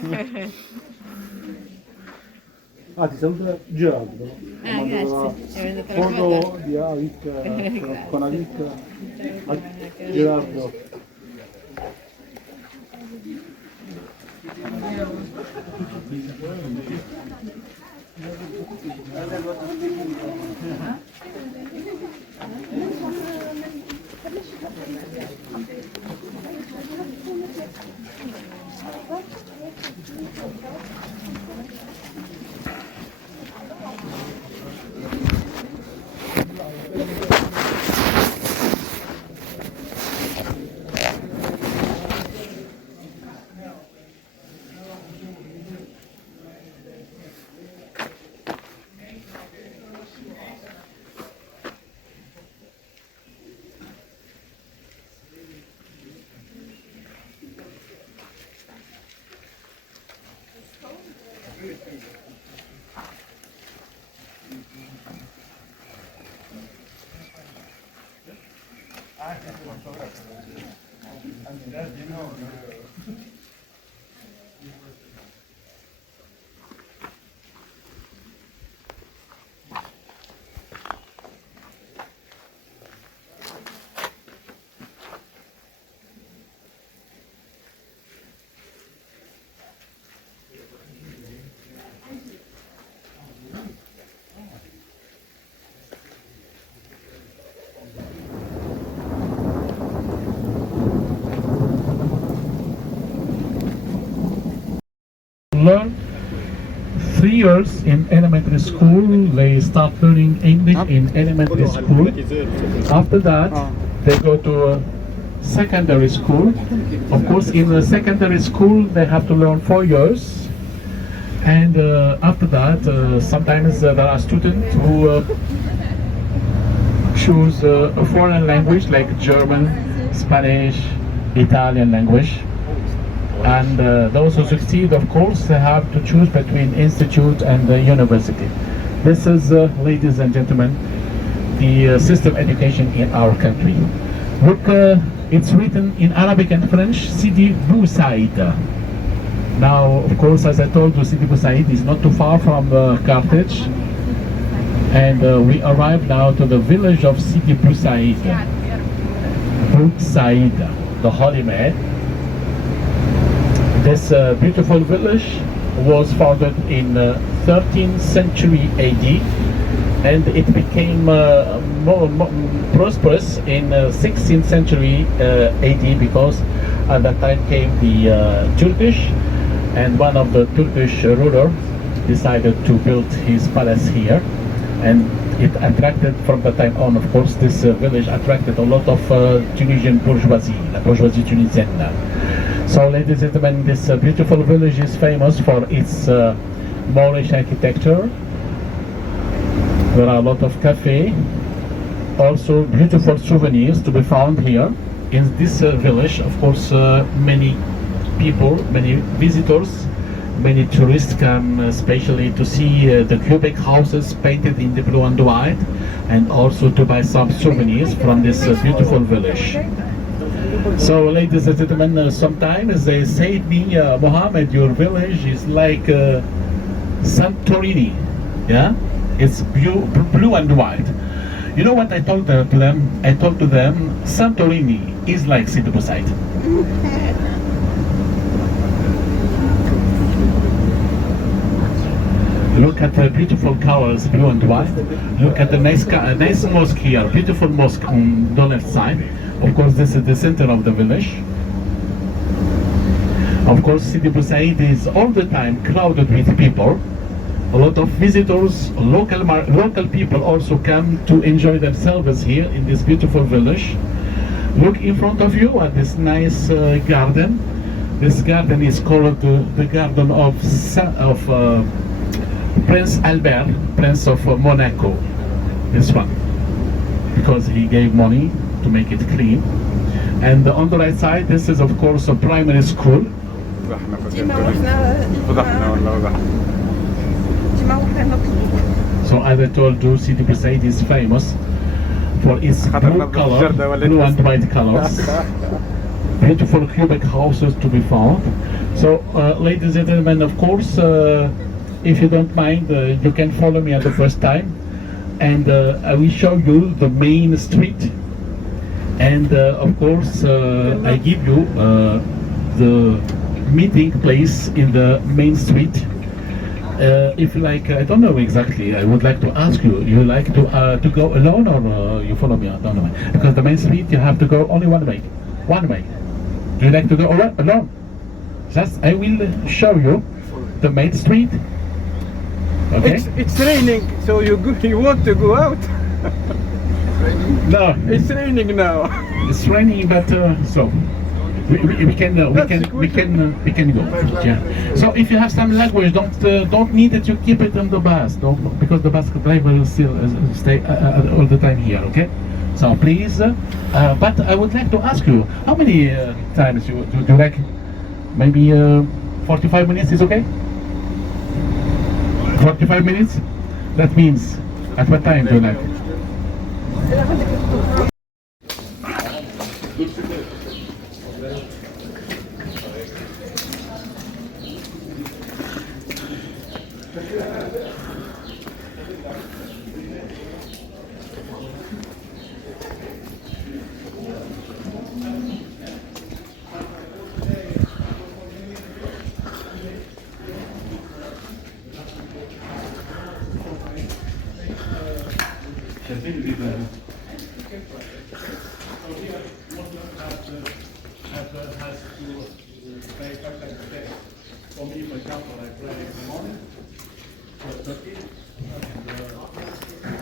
Ah, ti saluta Gerardo. grazie. Fondo di Avic con Avic Gerardo. Learn 3 years in elementary school. They start learning English in elementary school. After that, they go to secondary school. Of course, in the secondary school, they have to learn 4 years. And after that, sometimes there are students who choose a foreign language like German, Spanish, Italian language. And those who succeed, of course, they have to choose between institute and university. This is, ladies and gentlemen, the system education in our country. Look, it's written in Arabic and French, Sidi Bourguiba. Now, of course, as I told you, Sidi Bourguiba is not too far from Carthage. And we arrived now to the village of Sidi Bourguiba. Bourguiba, the holy man. This beautiful village was founded in 13th century AD, and it became more prosperous in 16th century AD, because at that time came the Turkish, and one of the Turkish ruler decided to build his palace here, and it attracted, from that time on, of course, this village attracted a lot of Tunisian bourgeoisie, la bourgeoisie tunisienne. So, ladies and gentlemen, this beautiful village is famous for its Moorish architecture. There are a lot of cafes, also beautiful souvenirs to be found here in this village. Of course, many people, many visitors, many tourists come especially to see the cubic houses painted in the blue and white, and also to buy some souvenirs from this beautiful village. So, ladies and gentlemen, sometimes they say to me, Mohammed, your village is like Santorini, yeah? It's blue and white. You know what I told to them? I told to them, Santorini is like Sidi Bourguiba. Look at the beautiful colors, blue and white. Look at the nice mosque here, beautiful mosque on the left side. Of course, this is the center of the village. Of course, Sidi Bourguiba is all the time crowded with people. A lot of visitors, local people also come to enjoy themselves here in this beautiful village. Look in front of you at this nice garden. This garden is called the garden of Prince Albert, Prince of Monaco. This one, because he gave money to make it clean. And on the right side, this is of course a primary school. So as I told you, Sidi Bourguiba is famous for its blue and white colors. beautiful cubic houses to be found. So, ladies and gentlemen, of course, if you don't mind, you can follow me at the first time, and I will show you the main street. And of course, I give you the meeting place in the main street. If you like, I don't know exactly. I would like to ask you. You like to go alone, or you follow me? I don't know, because the main street you have to go only one way. One way. Do you like to go alone? Just I will show you the main street. Okay. It's raining, so you want to go out? No, It's raining now. it's raining, but so. We can go. Yeah. So if you have some language, don't need it to keep it on the bus, because the bus driver will still stay all the time here. Okay. So please, but I would like to ask you, how many times you like? Maybe 45 minutes is okay. 45 minutes. That means at what time do you like? For me, for example, I pray in the morning, 12:30, and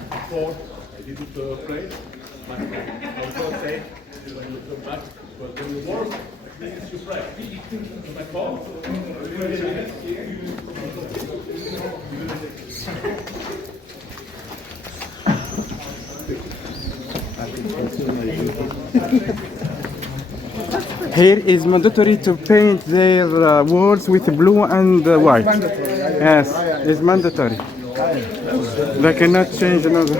before I didn't pray, but I will say when you come back, but when you work, at least you pray. My phone. Here is mandatory to paint their walls with blue and white. Yes, it's mandatory. They cannot change another.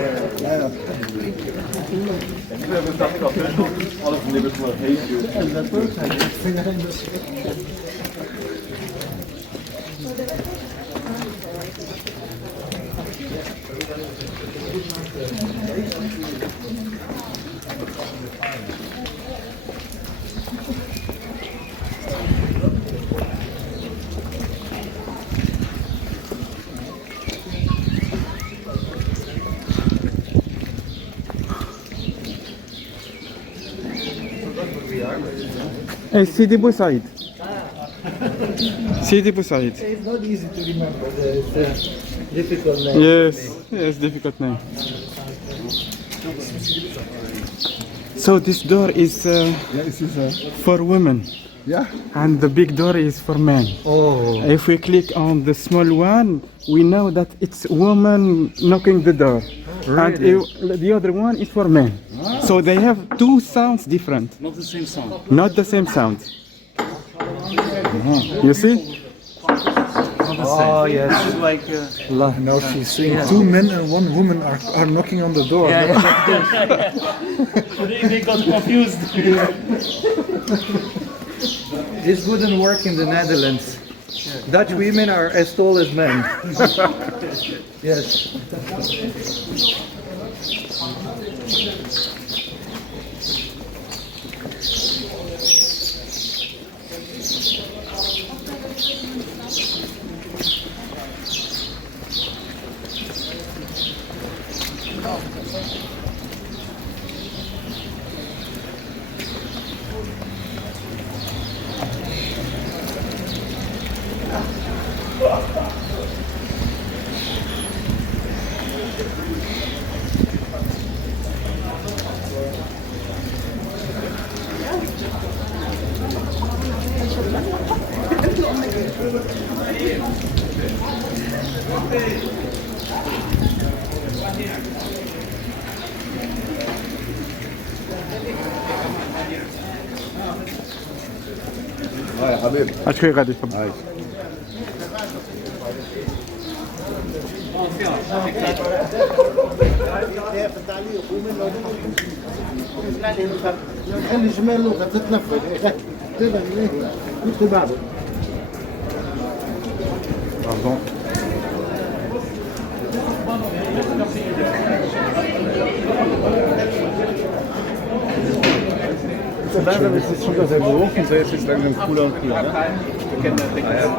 Hey, Sidi Boussaid. Sidi Boussaid. It's not easy to remember. It's a difficult name. Yes, difficult name. So this door is for women. Yeah. And the big door is for men. Oh. If we click on the small one, we know that it's woman knocking the door. And the other one is for men. So they have two sounds different. Not the same sound. Not the same sound. You see? Oh, yes. It's like Now she's saying two men and one woman are knocking on the door. They got confused. this wouldn't work in the Netherlands. Dutch women are as tall as men. Yes. Hi, Habib. أشكي غادي تفضل. Hi. خلي الجمال لوطة تتنفذ كنت بعده. Pardon.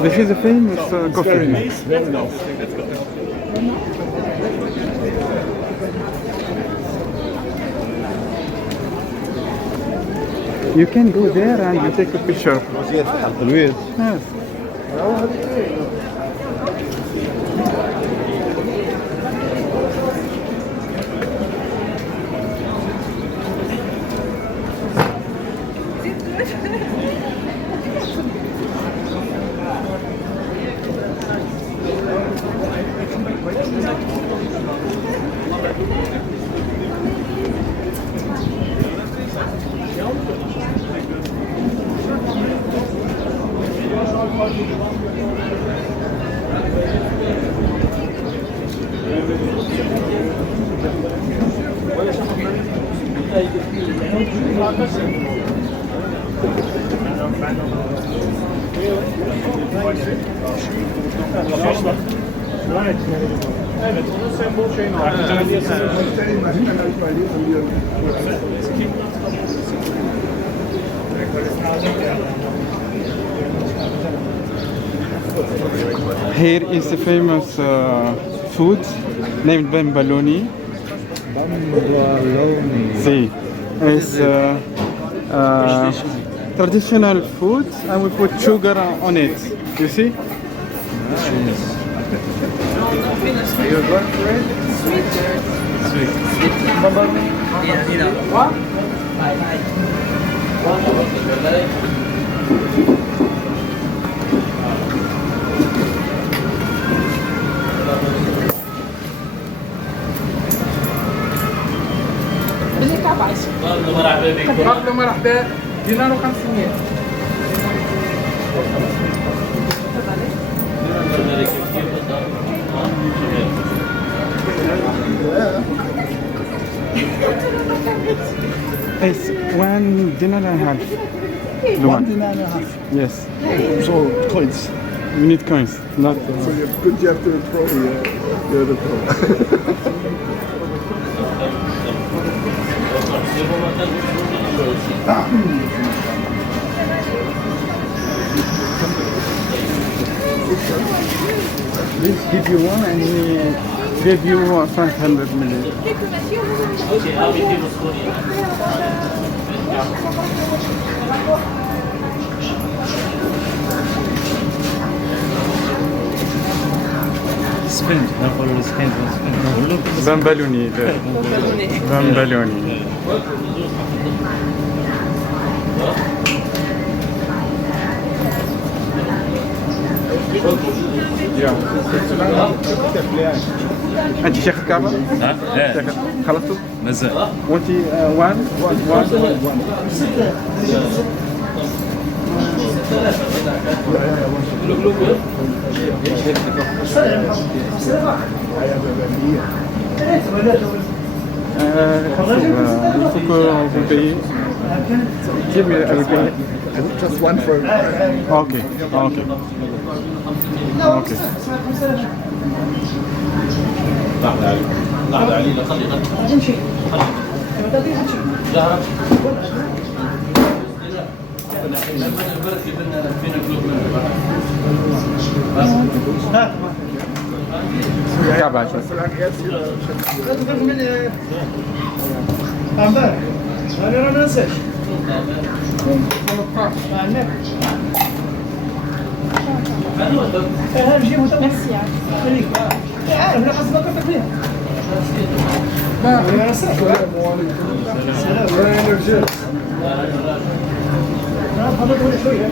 This is a famous coffee. Very nice. Let's go. You can go there and you take a picture. Yes. Evet, onun sembol şeyini var. Here is a famous food named bambaloni. See, it's traditional food, and we put sugar on it. You see? You're going for it? Sweet. قبل مرحبا دينار و500. It's $1.50 dinar. $1 dinar and a half. Yes. So coins. We need coins, not. So you have to throw the pro. This give you one and he gave you 500 million. Spend. Bambaloni. Bambaloni. انت شيخ الكعبة؟ لا خلصتوا؟ مازال. وانت وان؟ Il faut que vous payiez. Just one for. Okay. كعبة انا ما ننساش نجيبو ميرسي عارف لا قصدك فيها ما ننساش شويه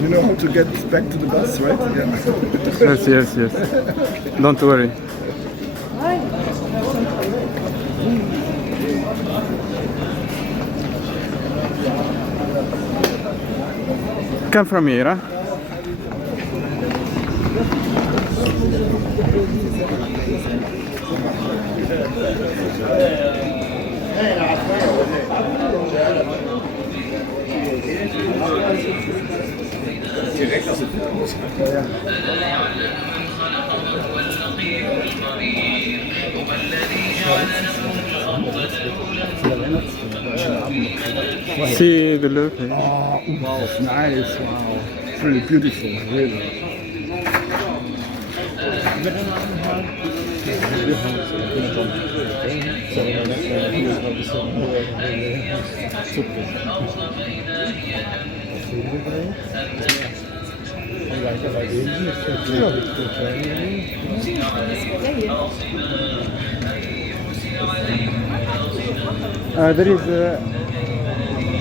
You know how to get back to the bus, right? Yeah. Yes. Don't worry. Come from here, huh? Direkt aus dem Tunis. See the look. Oh, wow, nice, wow. It's really beautiful, really. There is a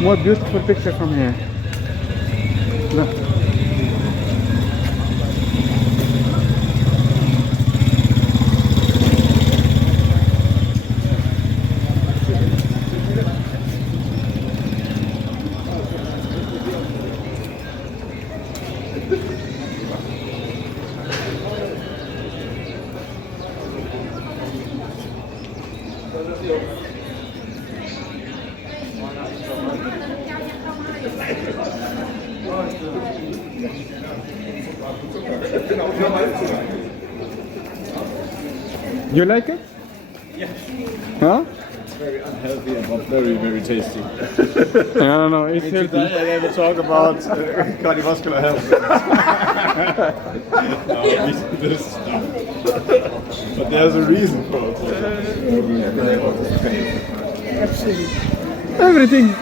more beautiful picture from here. Look. You like it? Yes. Huh? It's very unhealthy but very, very tasty. I don't know, it's healthy. Today I never talk about cardiovascular health. No, this stuff. But there's a reason for it. Absolutely. Everything.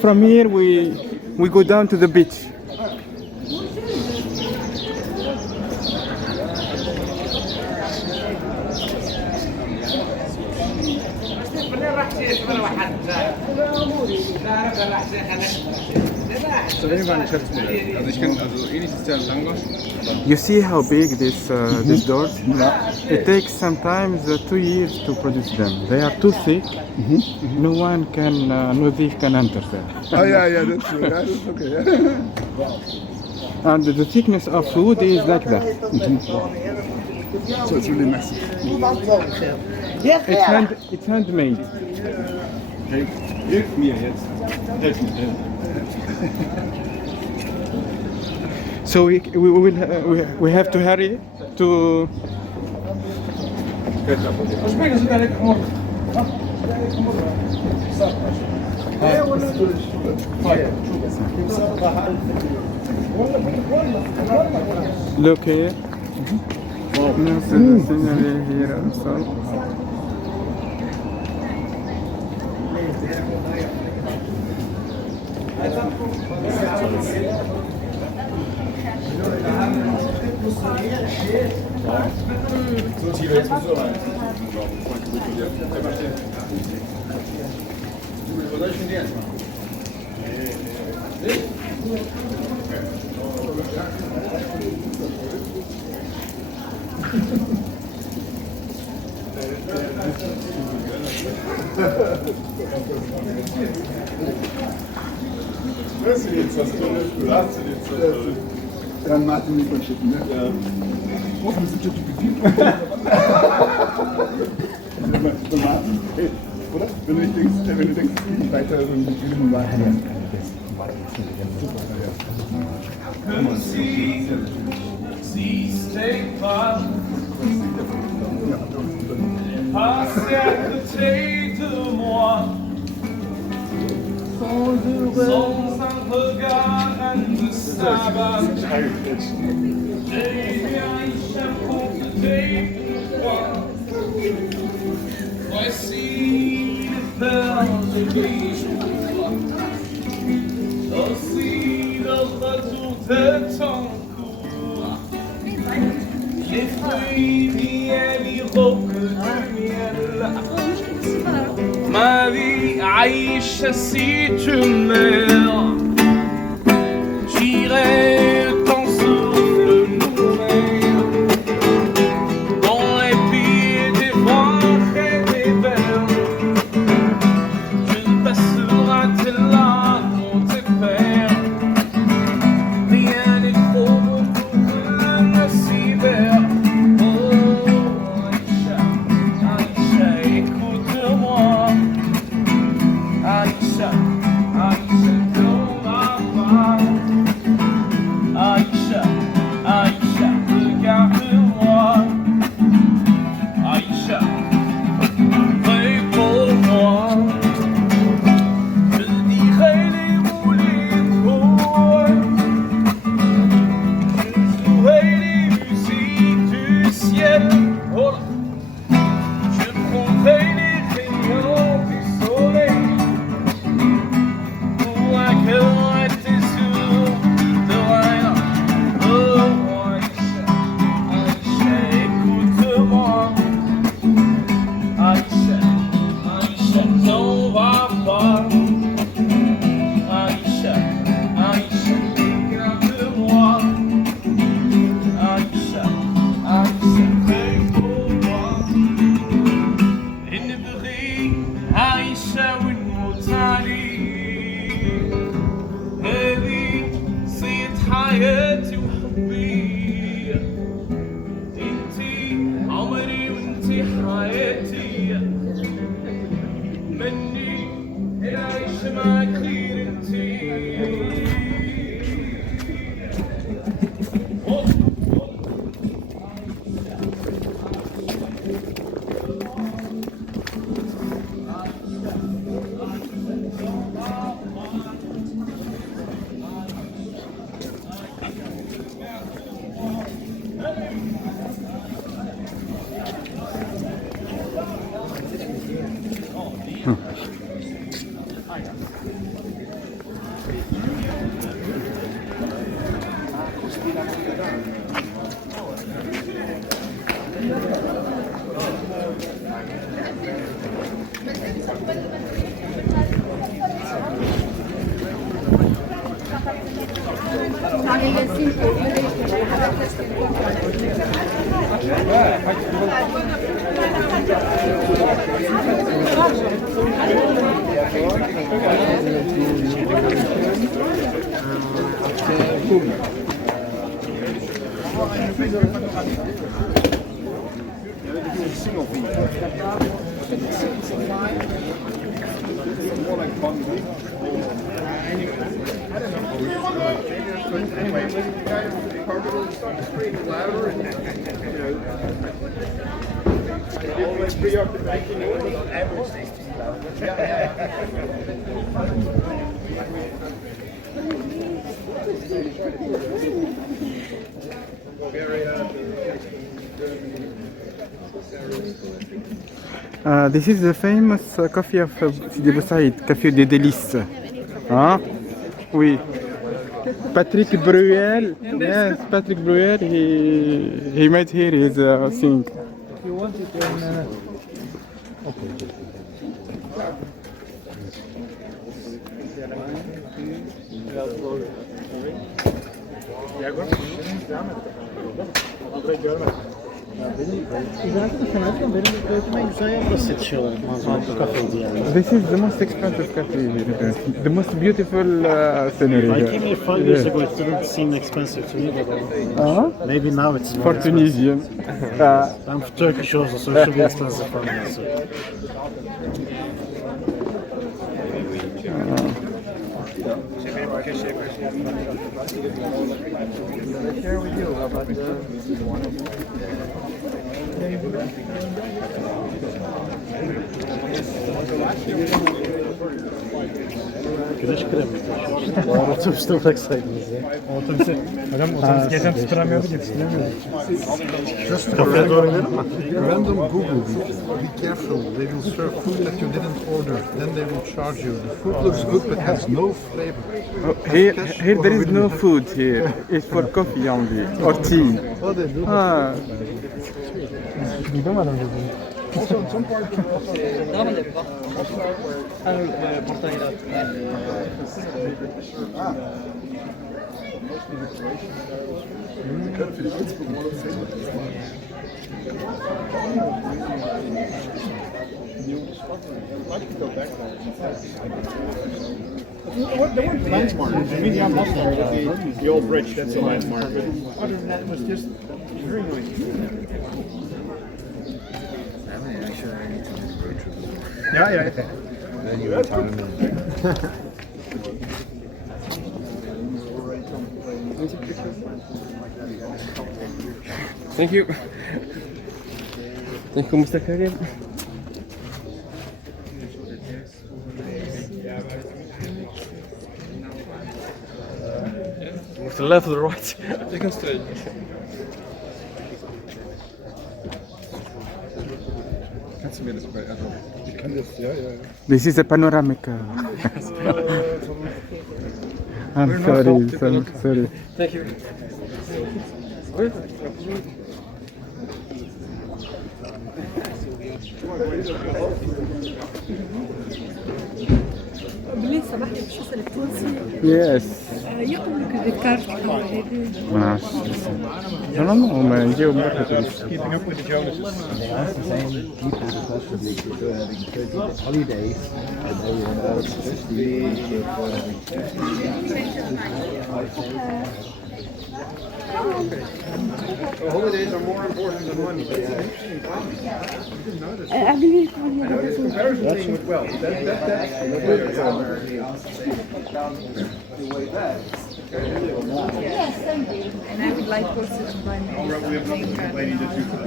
From here we go down to the beach. You see how big this doors? It takes sometimes 2 years to produce them. They are too thick. No one can, no thief can enter there. Oh yeah, that's true. Yeah, that's okay. Yeah. And the thickness of wood is like that. So it's really massive. It's handmade. Hilf mir jetzt. Helf mir. So we have to hurry to. Look here. No, so the scenery here also. Hörst du jetzt was Tolles? Hast du jetzt was Tolles? Dann Martin nicht mal schicken, ne? Ja. Oh, wir sind ChatGPT. Martin, hey, oder? Wenn du denkst, weiter so ein Film machen. Sans un regard indécevable. J'ai un chapeau de voici les perles de bijoux. Aussi le le temps court. Les fruits miel, les rocs de miel. Ma vie, Aïcha, si tu meurs, j'irai ton souffle nourrir dans les pieds des ventres et des vers. Je passerai tes larmes, tes pères. Rien n'est trop beau pour un si vert. Oh, Aïcha, Aïcha, écoute-moi. Aïcha, Aïcha, ton papa. Aïcha, Aïcha, regarde-moi. Aïcha, réponds-moi. Je dirai les mots les mots. Je jouerai les musiques du ciel. Oh là. Je prendrai les rayons du soleil pour accueillir tes sourds de rien. Oh Aïcha, Aïcha, écoute-moi. Aïcha, Aïcha, t'en vas pas. Aïcha, Aïcha, regarde-moi. Aïcha, Aïcha, réponds-moi. انبغي عايشة والموتالي هذه صيت حياتي وحبي انتي عمري وانتي حياتي مني العيش معك غير انتي Anyway, when you guys start screaming louder and always preoccupation on average needs to be louder. This is the famous coffee of Sidi Café des Délices. Hein? Oui. Patrick Bruel. Yes, Patrick Bruel. He made here his thing. If you want it, then. Okay. This is the most expensive coffee here. The most beautiful scenery. I came here 5 years ago, it didn't seem expensive to me, but maybe now it's more For Tunisian. I'm Turkish also, so it should be expensive for me. So. Share with you about Güneş kremi. Doğru otobüste bıraksaydınız ya. Otobüse. Hocam otobüs geçen tutturamıyorduk, yetiştiremiyorduk. Just for random Google, be careful. They will serve food that you didn't order. Then they will charge you. The food looks good but has no flavor. Here there is no food here. It's for coffee only or tea. Oh, they do. Ah. Bilmiyorum dedi. Also, in some parts of Landmark. I mean, yeah, the old bridge, that's a landmark. But other than that, it was just very noisy. Yeah. Then you have time in. Thank you. Thank you, Mr. Karim. To the left or the right? You can stay. This is a panoramic. I'm sorry. Thank you. بالليل سمحت باش نسألك تونسي Yes. يقبلوا كذا ما نعرفش. لا هما يجيو برا. Keeping up with the Joneses. Holidays, and they want out holidays are more important than money. I believe I know this comparison thing with wealth. That's yes, thank you. And I would like also to buy my We have nothing complaining to do for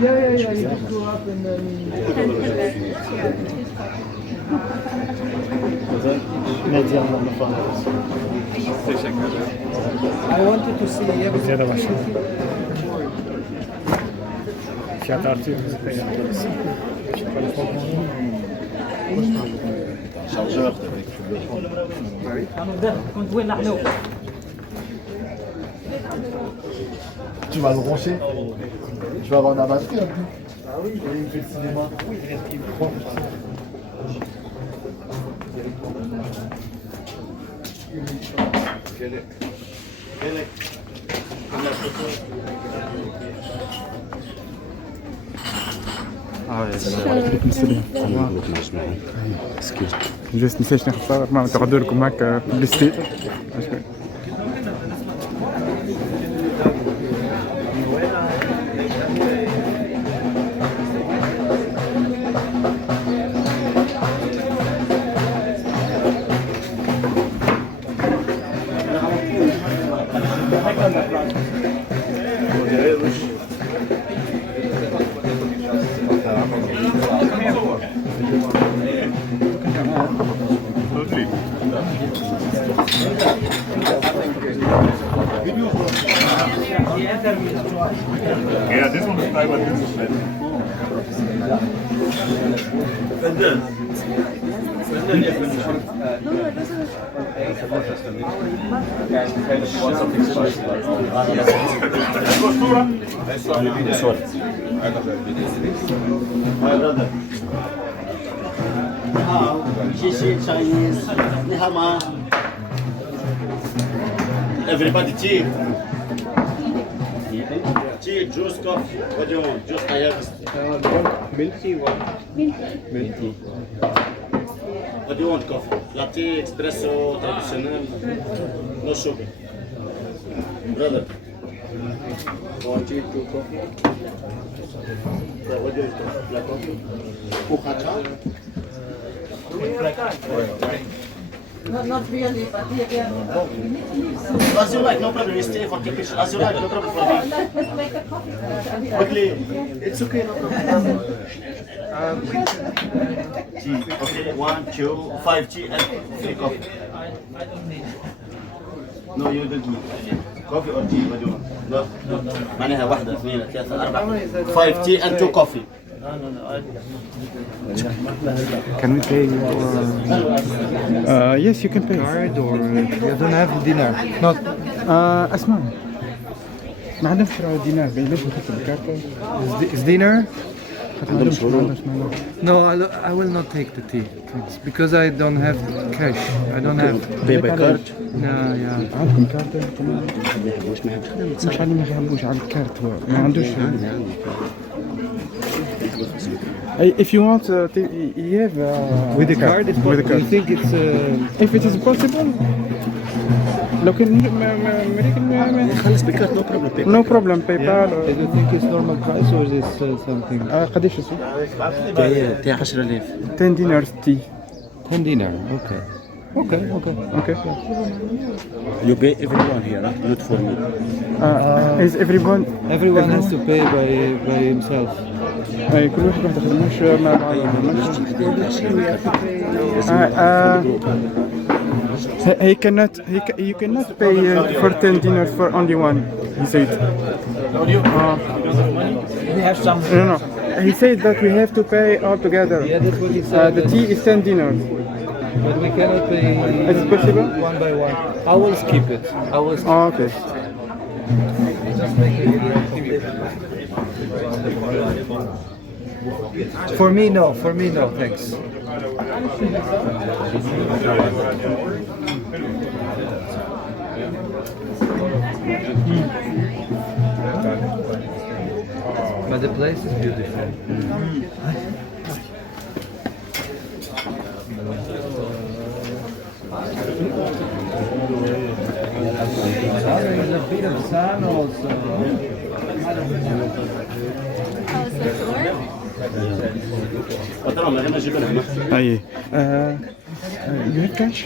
Yeah, you could go up and then... Medyanlarla falan. I wanted to see bize de başladı. Fiyat artıyor müzikte yapıyoruz. Chargeur, tu vas le brancher. Tu vas avoir un batterie. Ah oui, il fait le cinéma. عليكم السلام. جست نسيت نختار ما تقدر لكم هكا بليستي. Yeah, this one is private business. Chinese. Everybody tea. Tea, juice, coffee. What do you want? Juice, I have. Milk tea, what? Milk tea. What do you want? Coffee? Latte, espresso, traditional. No sugar. Brother. One tea, two coffee. So what do you want? Black coffee? Uhacha? Not really, but yeah. As you like, no problem. You stay for tickets. As you like, no problem for me. Let's make a coffee. Quickly, it's okay, no problem. Tea. Okay, 1, 2, 5 tea and 3 coffee. No, you don't need coffee or tea. What do you want? No. معناها 1 2 3 4 5 tea and 2 coffee. Can we pay? Yes, you can pay. Card or you don't have dinar? Not. اسمع ما عندهمش دينار بيلبسوا خط الكارتة. Is dinar? ما عندهمش No, I will not take the tea, thanks. Because I don't have cash. I don't have. Pay by card. No, yeah. عندكم كارتة؟ مش علي ما يحبوش على الكارت هو ما عندوش. If you want, you have With the card, it's with the card. You think it's? If it is possible. لو كان خلص بكارت no problem. no problem PayPal. Do you think it's normal price or is this something? قديش اسمه؟ تاع 10,000. 10 dinars tea. 10 dinar. Okay. Okay. Okay. You pay everyone here, not for me. Is everyone? Everyone has to pay by himself. كل واحد مش مع he cannot you cannot pay for 10 dinars for only one, he said. We have some. No, he said that we have to pay all together. Yeah, that's what he said. The tea is 10 dinars. But we cannot pay. Is it possible? One by one. I will skip it. Okay. For me, no, thanks. But the place is beautiful. There's a bit of sun also. Aye. You have cash?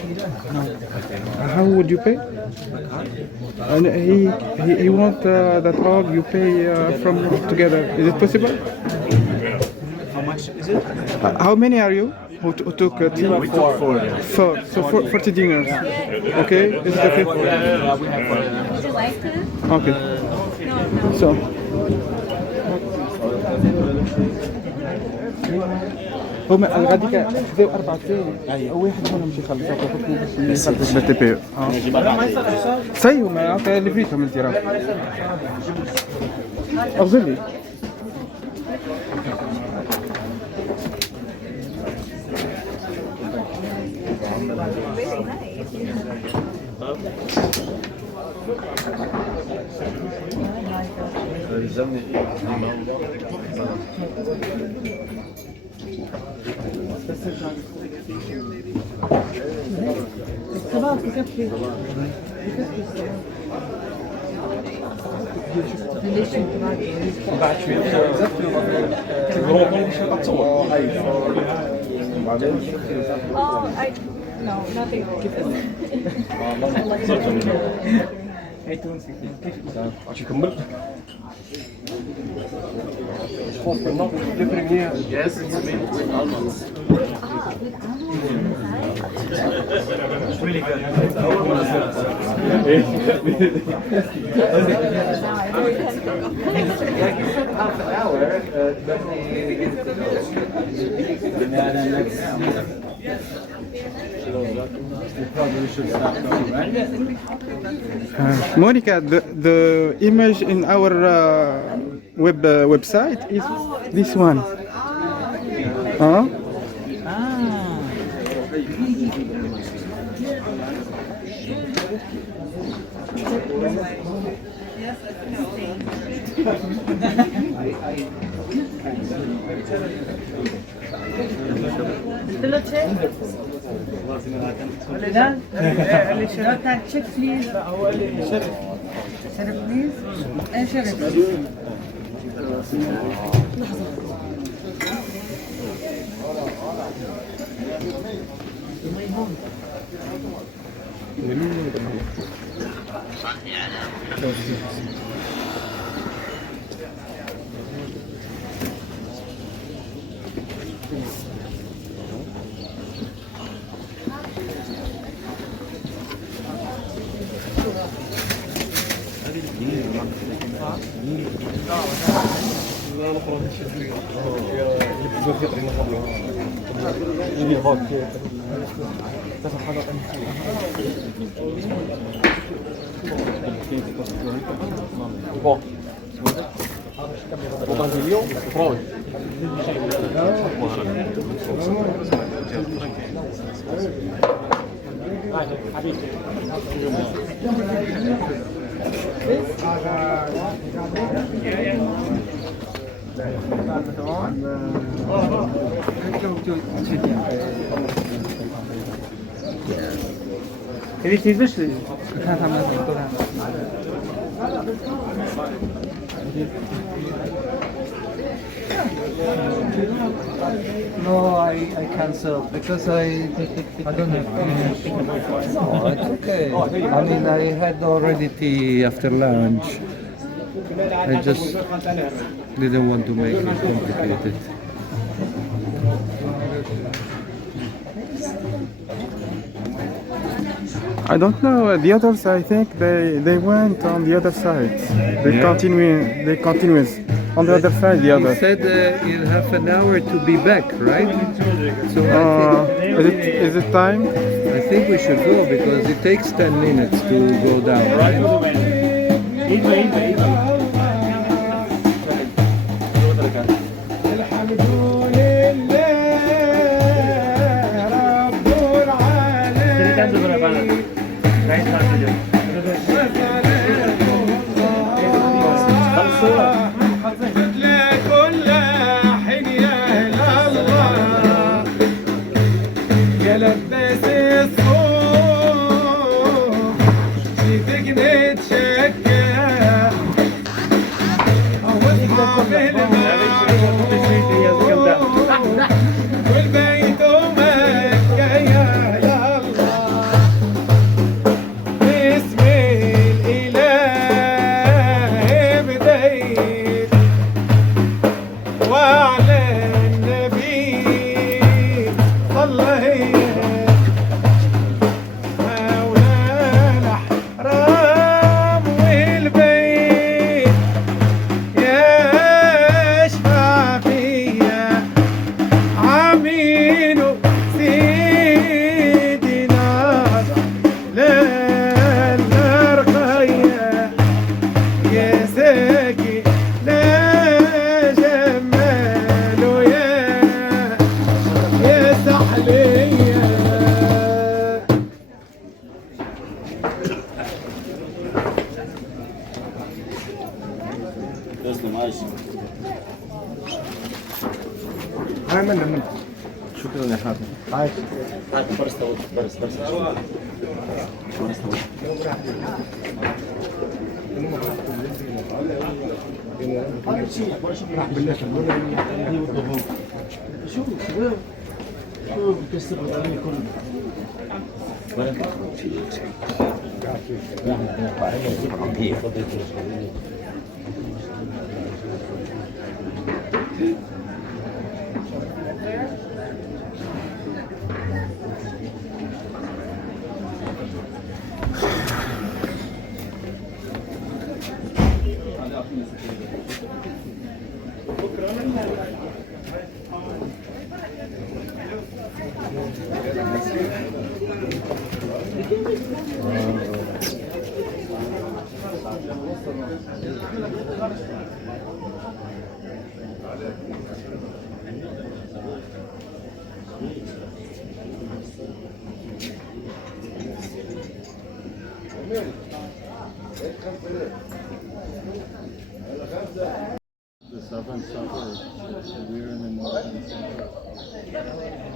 How would you pay? And he want that all you pay from together. Is it possible? How much is it? How many are you? Who took tea? We took 4. 4. So 40 dinars. Okay? Is it okay? Would you like to? Okay. So. هما الغاديك خذاو 4 ساعات واحد منهم مشي يخلص باش تبيع سي هما لفيتهم انت راه اغزر لي خلاص بكفي بعد شويه No, nothing. Als je كملت Yes, it's made with almonds. It's really good. Like you said, half an hour, but we probably should stop now, right? Monica, the image in our website is this one. Huh? check please. شرف please. ايه شرف. 你其实是看他们都看。 No, I cancelled because I don't have tea. No, it's okay. I mean, I had already tea after lunch. I just didn't want to make it complicated. I don't know. The others, I think they went on the other side. They continue on the other side. The You other. said in half an hour to be back, right? So Is it time? I think we should go because it takes 10 minutes to go down, right? شكرا يا حاتم. هاي برس. شوف كسر الطريق كله. The southern suburbs, we're in the northern suburbs.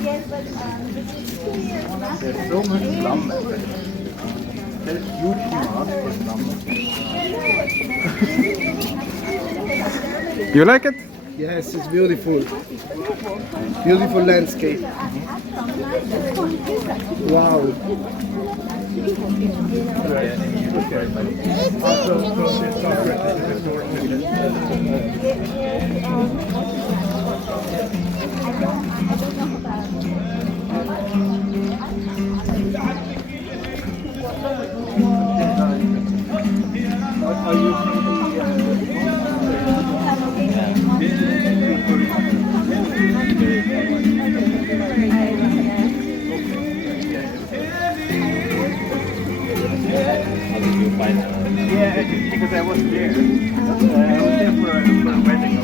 Yes, but this is 2 years master. There's so much slum. There's huge demand for slum. You like it? Yes, it's beautiful. Beautiful landscape. Wow. Yeah, because I was there. I was there for a wedding.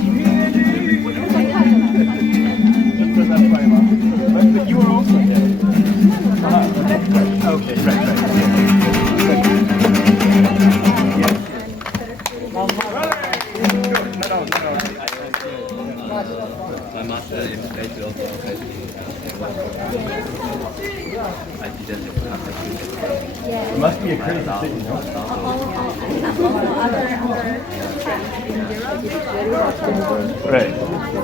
But you were also there. Okay, My master in Pius also It must be a crazy city, no? Right.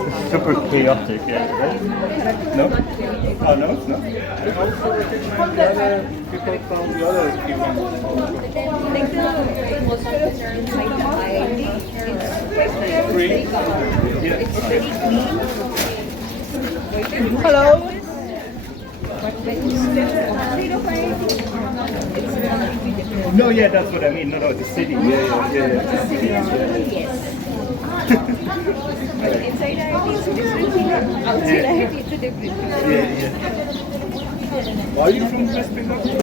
It's super chaotic, yeah. Right? No? Oh, no, it's not? People from the other Hello. No, yeah, that's what I mean. No, the city. Inside it's a different thing. Outside it's a different thing. Are you from West Bengal?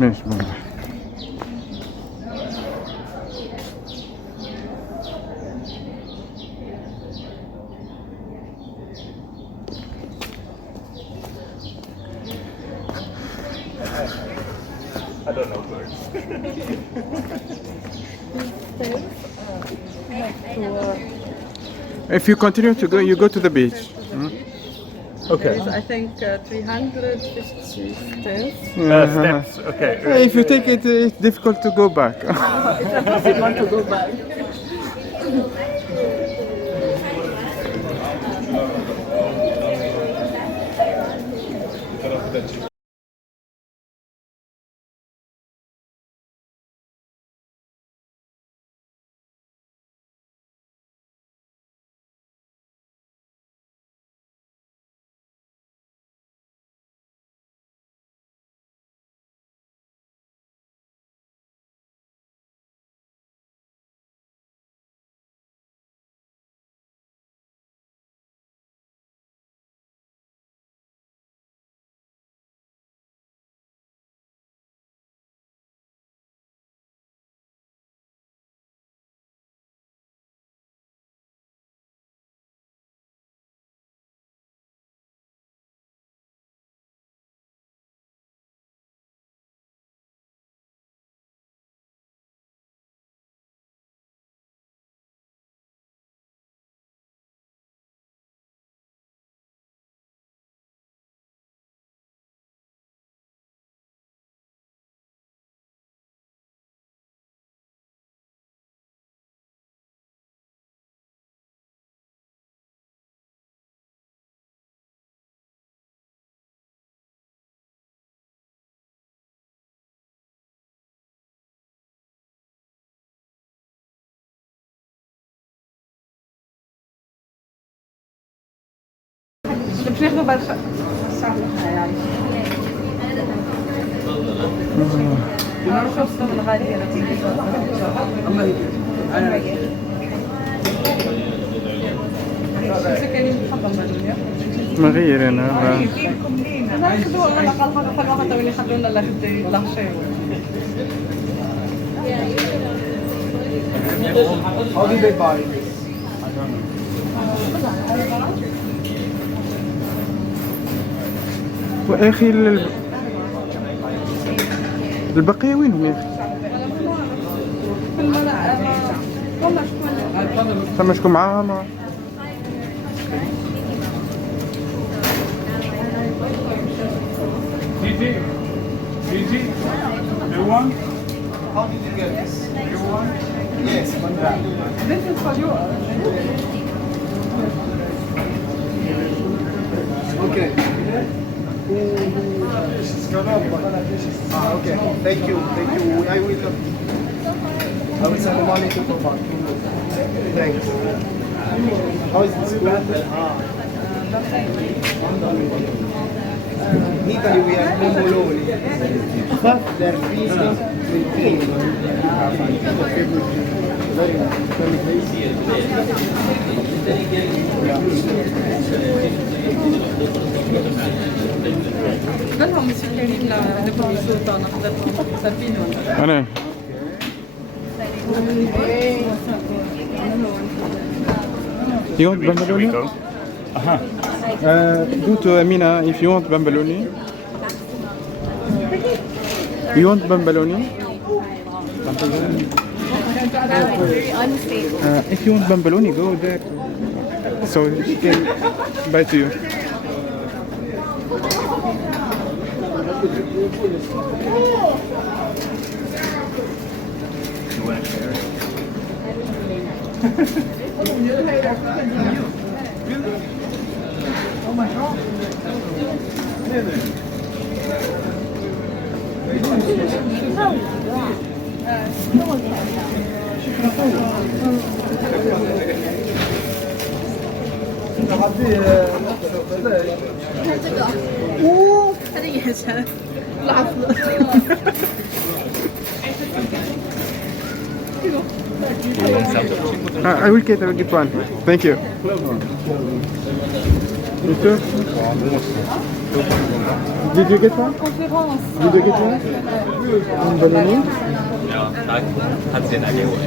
ماشي بقى. I don't know birds. If you continue to go, you go to the beach. Okay. There is, I think, 350 steps. Steps, okay. If you take it, it's difficult to go back. It's impossible to go back. ناخذوا برشا نروحوا السوق الغالية ما غير أنا ناخذوا والله لا قال حاجة فرقة حتى اللي خدونا لا خدي ولا شيء How did they buy this? وأخي البقية وينهم يا أخي؟ في الملأ ثم شكون معاهم؟ Sidi, you want? How did you get this? You want? Yes, This is for you. Okay. Okay. Thank you. I will send the money to Papa. Thanks. How is this good? In Italy we have bomboloni, but they're freezing with cream. Very قالهم مسكرين نبغوا صوتنا نقدرهم سابينهم أنا You want bambaloni? Go to Amina if you want bambaloni. You want bambaloni? If you want bambaloni, go there. So she can buy to you. Oh my God. اوه هذه يحسها العفو I will get one. Thank you. You too? Did you get one? Did you get one? Bambaloni? Ja, hat sie den angehört.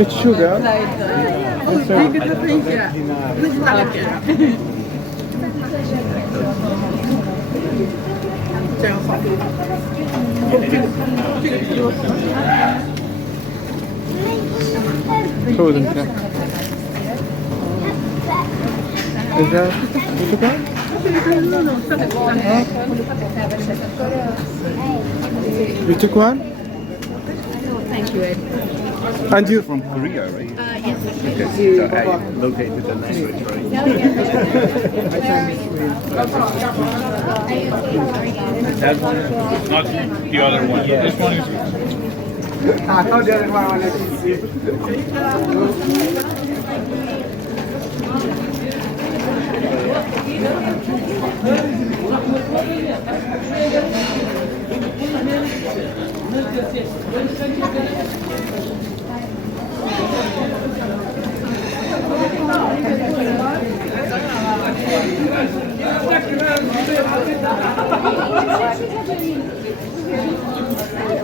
It's sugar. خذ انت. Is that sugar? You took one? Thank you, Ed. And you from Korea, right? Yes. Okay, so I located the language, right? That one, not the other one. This one is. I know the other one wanted to see.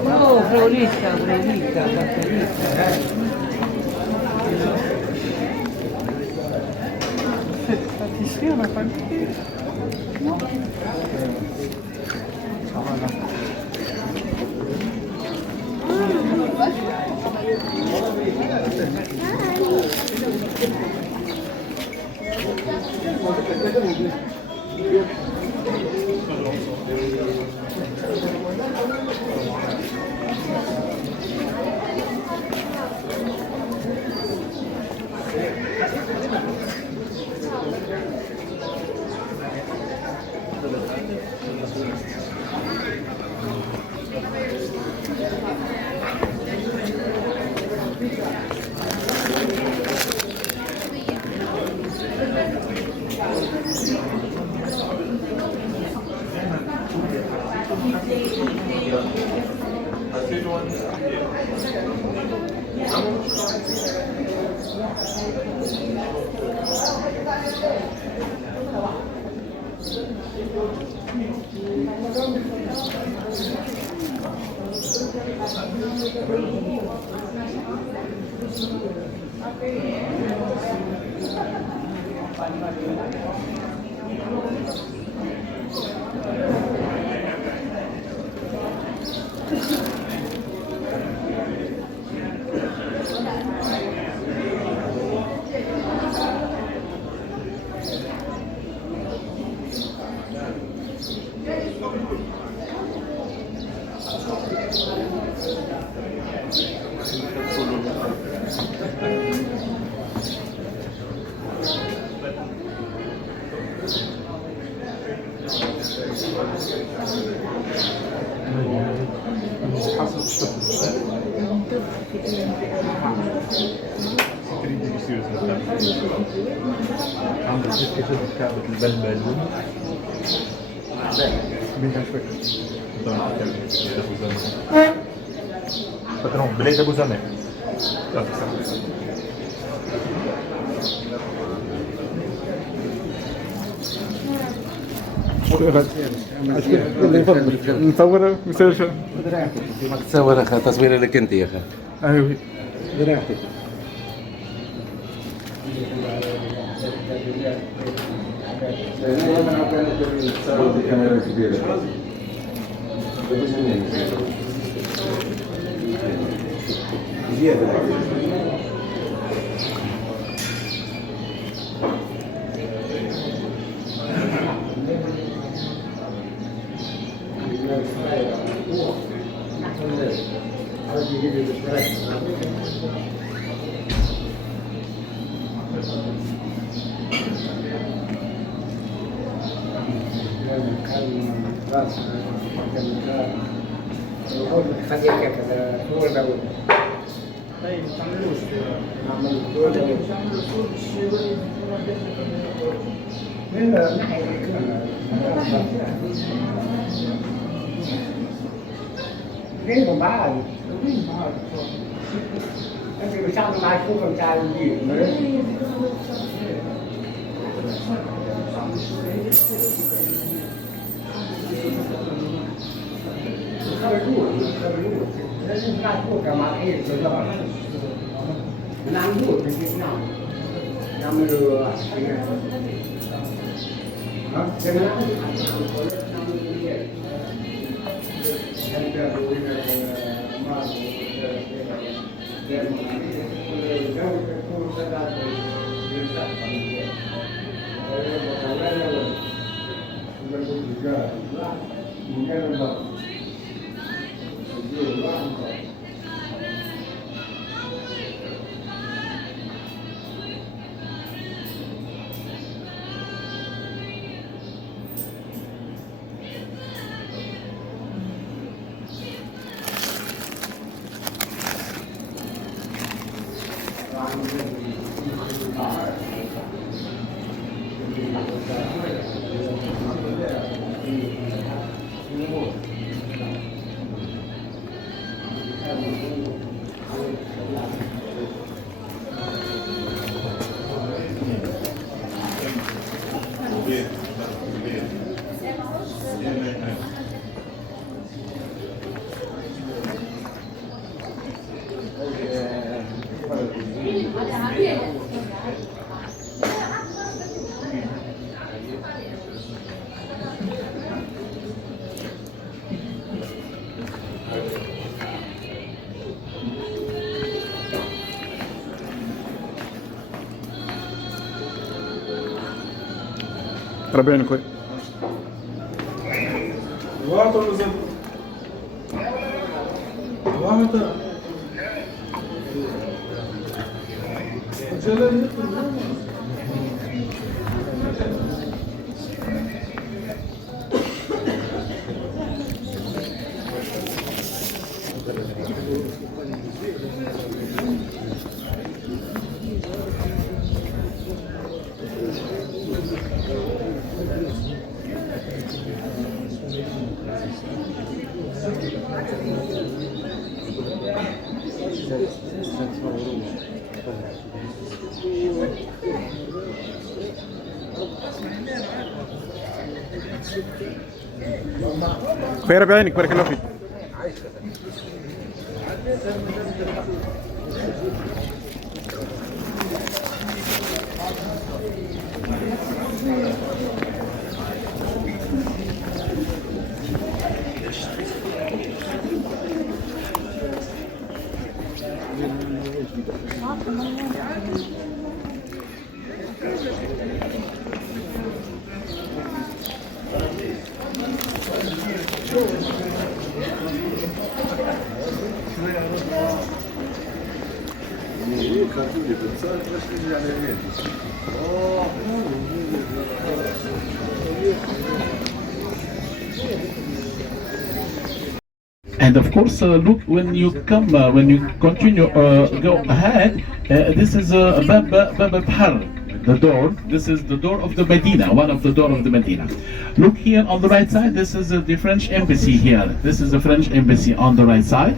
Oh, Florita, Florita. Satisfait, on n'a pas goûté. Patrão, beleza, Buzamé. نصور مسلسل تصور اخا تصويره لك انت يا اخي. ايوه براحتك. Cái bà anh bị sao mai cũng con trai gì nữa cả mặt hết rồi nó ăn đủ thì cái nào năm lừa đó cái nó ربيعنا كويس. خير بعينك بارك الله فيك. And of course, look, when you come, when you continue, go ahead, this is Bab Bahar, the door. This is the door of the Medina, one of the door of the Medina. Look here on the right side, this is the French embassy here. This is the French embassy on the right side.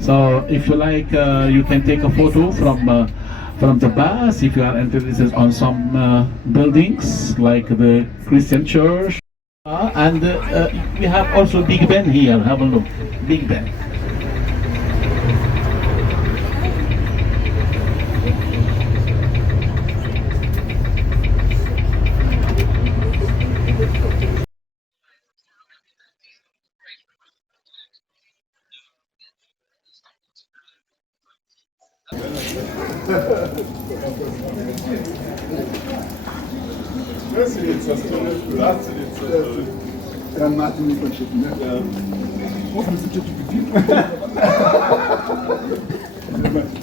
So if you like, you can take a photo from the bus if you are interested on some buildings like the Christian church. And we have also Big Ben here. Have a look, Big Ben. C'est les là, c'est les Dann Martin nicht verschicken, ne? Ja. Hoffentlich sind jetzt die Bedienung.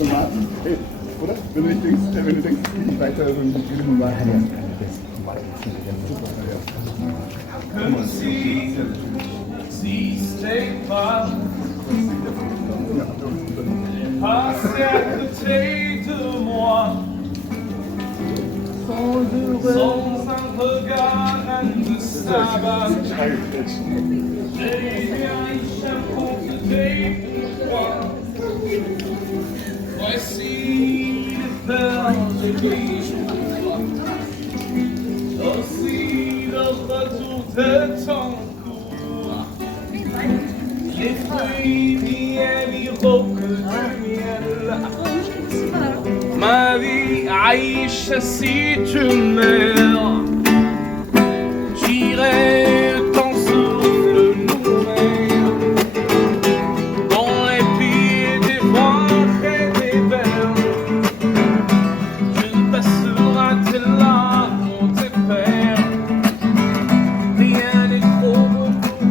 Martin, hey, oder? Wenn du denkst, nicht weiter so in die Bedienung machen. Comme si c'était pas passé à côté de moi. Sans un regard indéstable, j'ai bien échappé pourquoi. Voici les perles des jours, aussi le retour de ton cours. Les fruits miel, iroquent du miel. Ma vie عايشة si tu meurs, j'irai ton souffle nourrir dans les pieds des rois et des belles. Je passerai tes larmes, tes pères. Rien n'est trop beau pour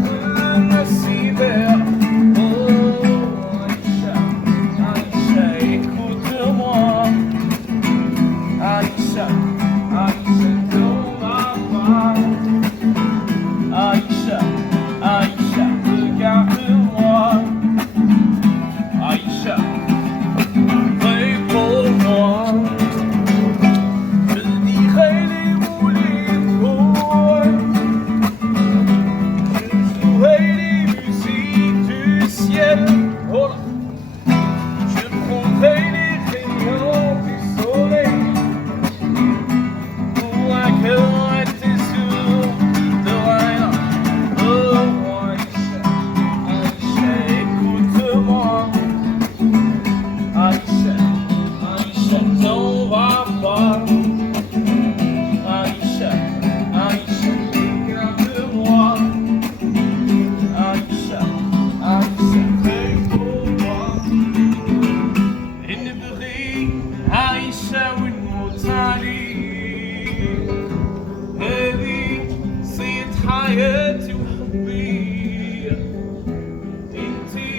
un cyber. Oh Aïcha, Aïcha, écoute-moi. Aïcha, Aïcha, ton papa. Aïcha, Aïcha, regarde-moi. Aïcha, réponds-moi. Je dirai les mots les mots. Je jouerai les musiques du ciel. Oh là. Je prendrai les rayons du soleil. Accueille tes yeux de rien. Oh Aïcha, Aïcha, écoute-moi. Aïcha, Aïcha, t'en vas pas. Aïcha, Aïcha, regarde-moi. Aïcha, Aïcha, réponds-moi. Inbri, Aïcha, والمتالي. هذه صيت حياتي وحبي. انتي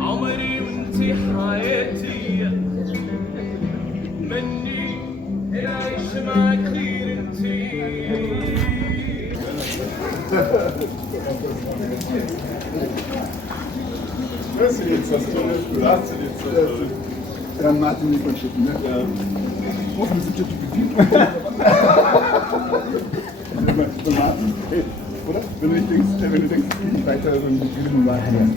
عمري وانتي حياتي. مني العيش معك خير انتي. C'est les là, c'est les Dann Martin nicht verschicken, ne? Ja. Hoffentlich sind jetzt die Bedienung. Martin, hey, oder? Wenn du denkst, nicht weiter so in die Bedienung machen.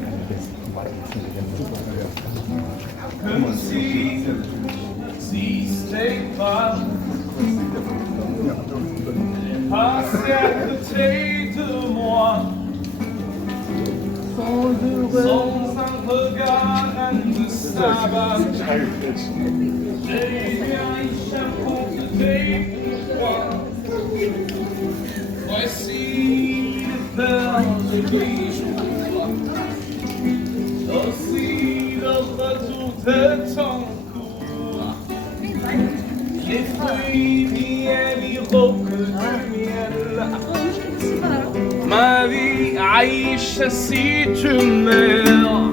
Comme si c'était pas passé à côté de moi, sans un regard, un de sabbat. J'ai vu Aïcha compter pourquoi. Voici le peur de bijoux, aussi le retour de ton cours. Les fruits, miel, iroque du miel. Ma vie, Aïcha, si tu meurs,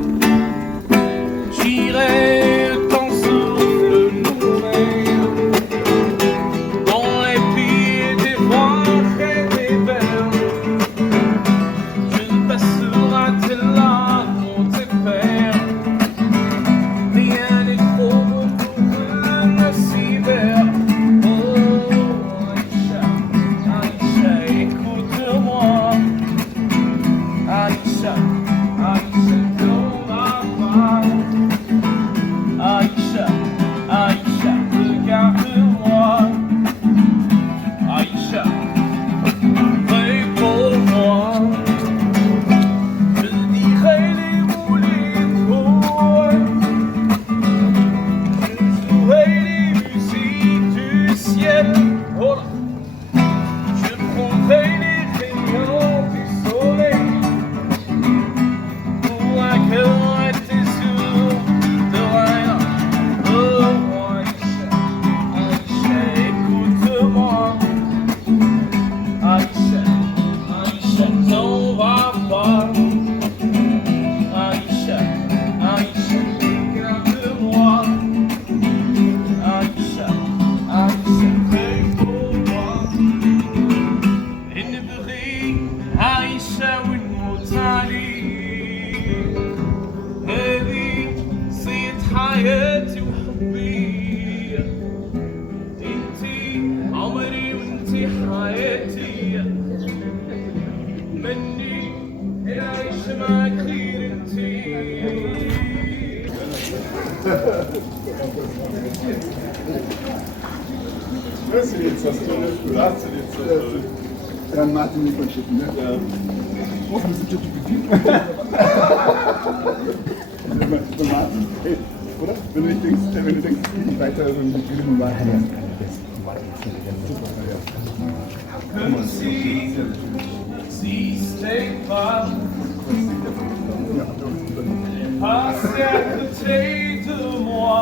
j'irai ton souffle nourrir dans les pieds des ventres et des vers. Je passerai tes larmes, tes pères. Rien n'est trop beau pour un si vert. Oh, Aïcha, Aïcha, écoute-moi. Aïcha, Aïcha, non va pas. Aïcha, Aïcha, regarde-moi. Aïcha, réponds-moi. Je dirai les mots, les mots. Je jouerai les musiques du ciel. Oh là. Je prendrai les rayons du soleil pour accueillir tes sourds de rien. Oh Aïcha, Aïcha, écoute-moi. Aïcha, Aïcha, n'en va pas. Aïcha, Aïcha, regarde-moi. Aïcha, Aïcha, réponds-moi. انبغي عايشة والموتالي هذه صيت حياتي وحبي انتي عمري وانتي حياتي مني العيش معك غير انتي Das sind jetzt das Tolle. Das sind jetzt das Tolle. Ja, Martin nicht verschicken, ne? Ja. Oh, wir sind jetzt bedient. Martin, hey, oder? Wenn du denkst, es geht nicht weiter, dann will ich mal weiter. Comme si c'était pas passé à côté de moi,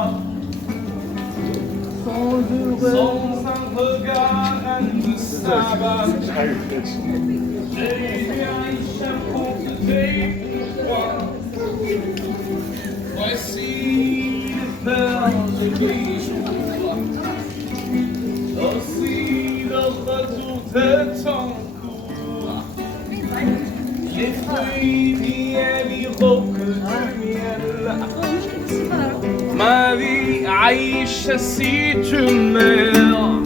sans un regard, un de sabbat. J'ai vu Aïcha compter pourquoi. Voici le peur de bijoux, aussi le retour de ton cours. Les fruits, miel, iroque du miel. Ma vie, Aïcha, si tu meurs,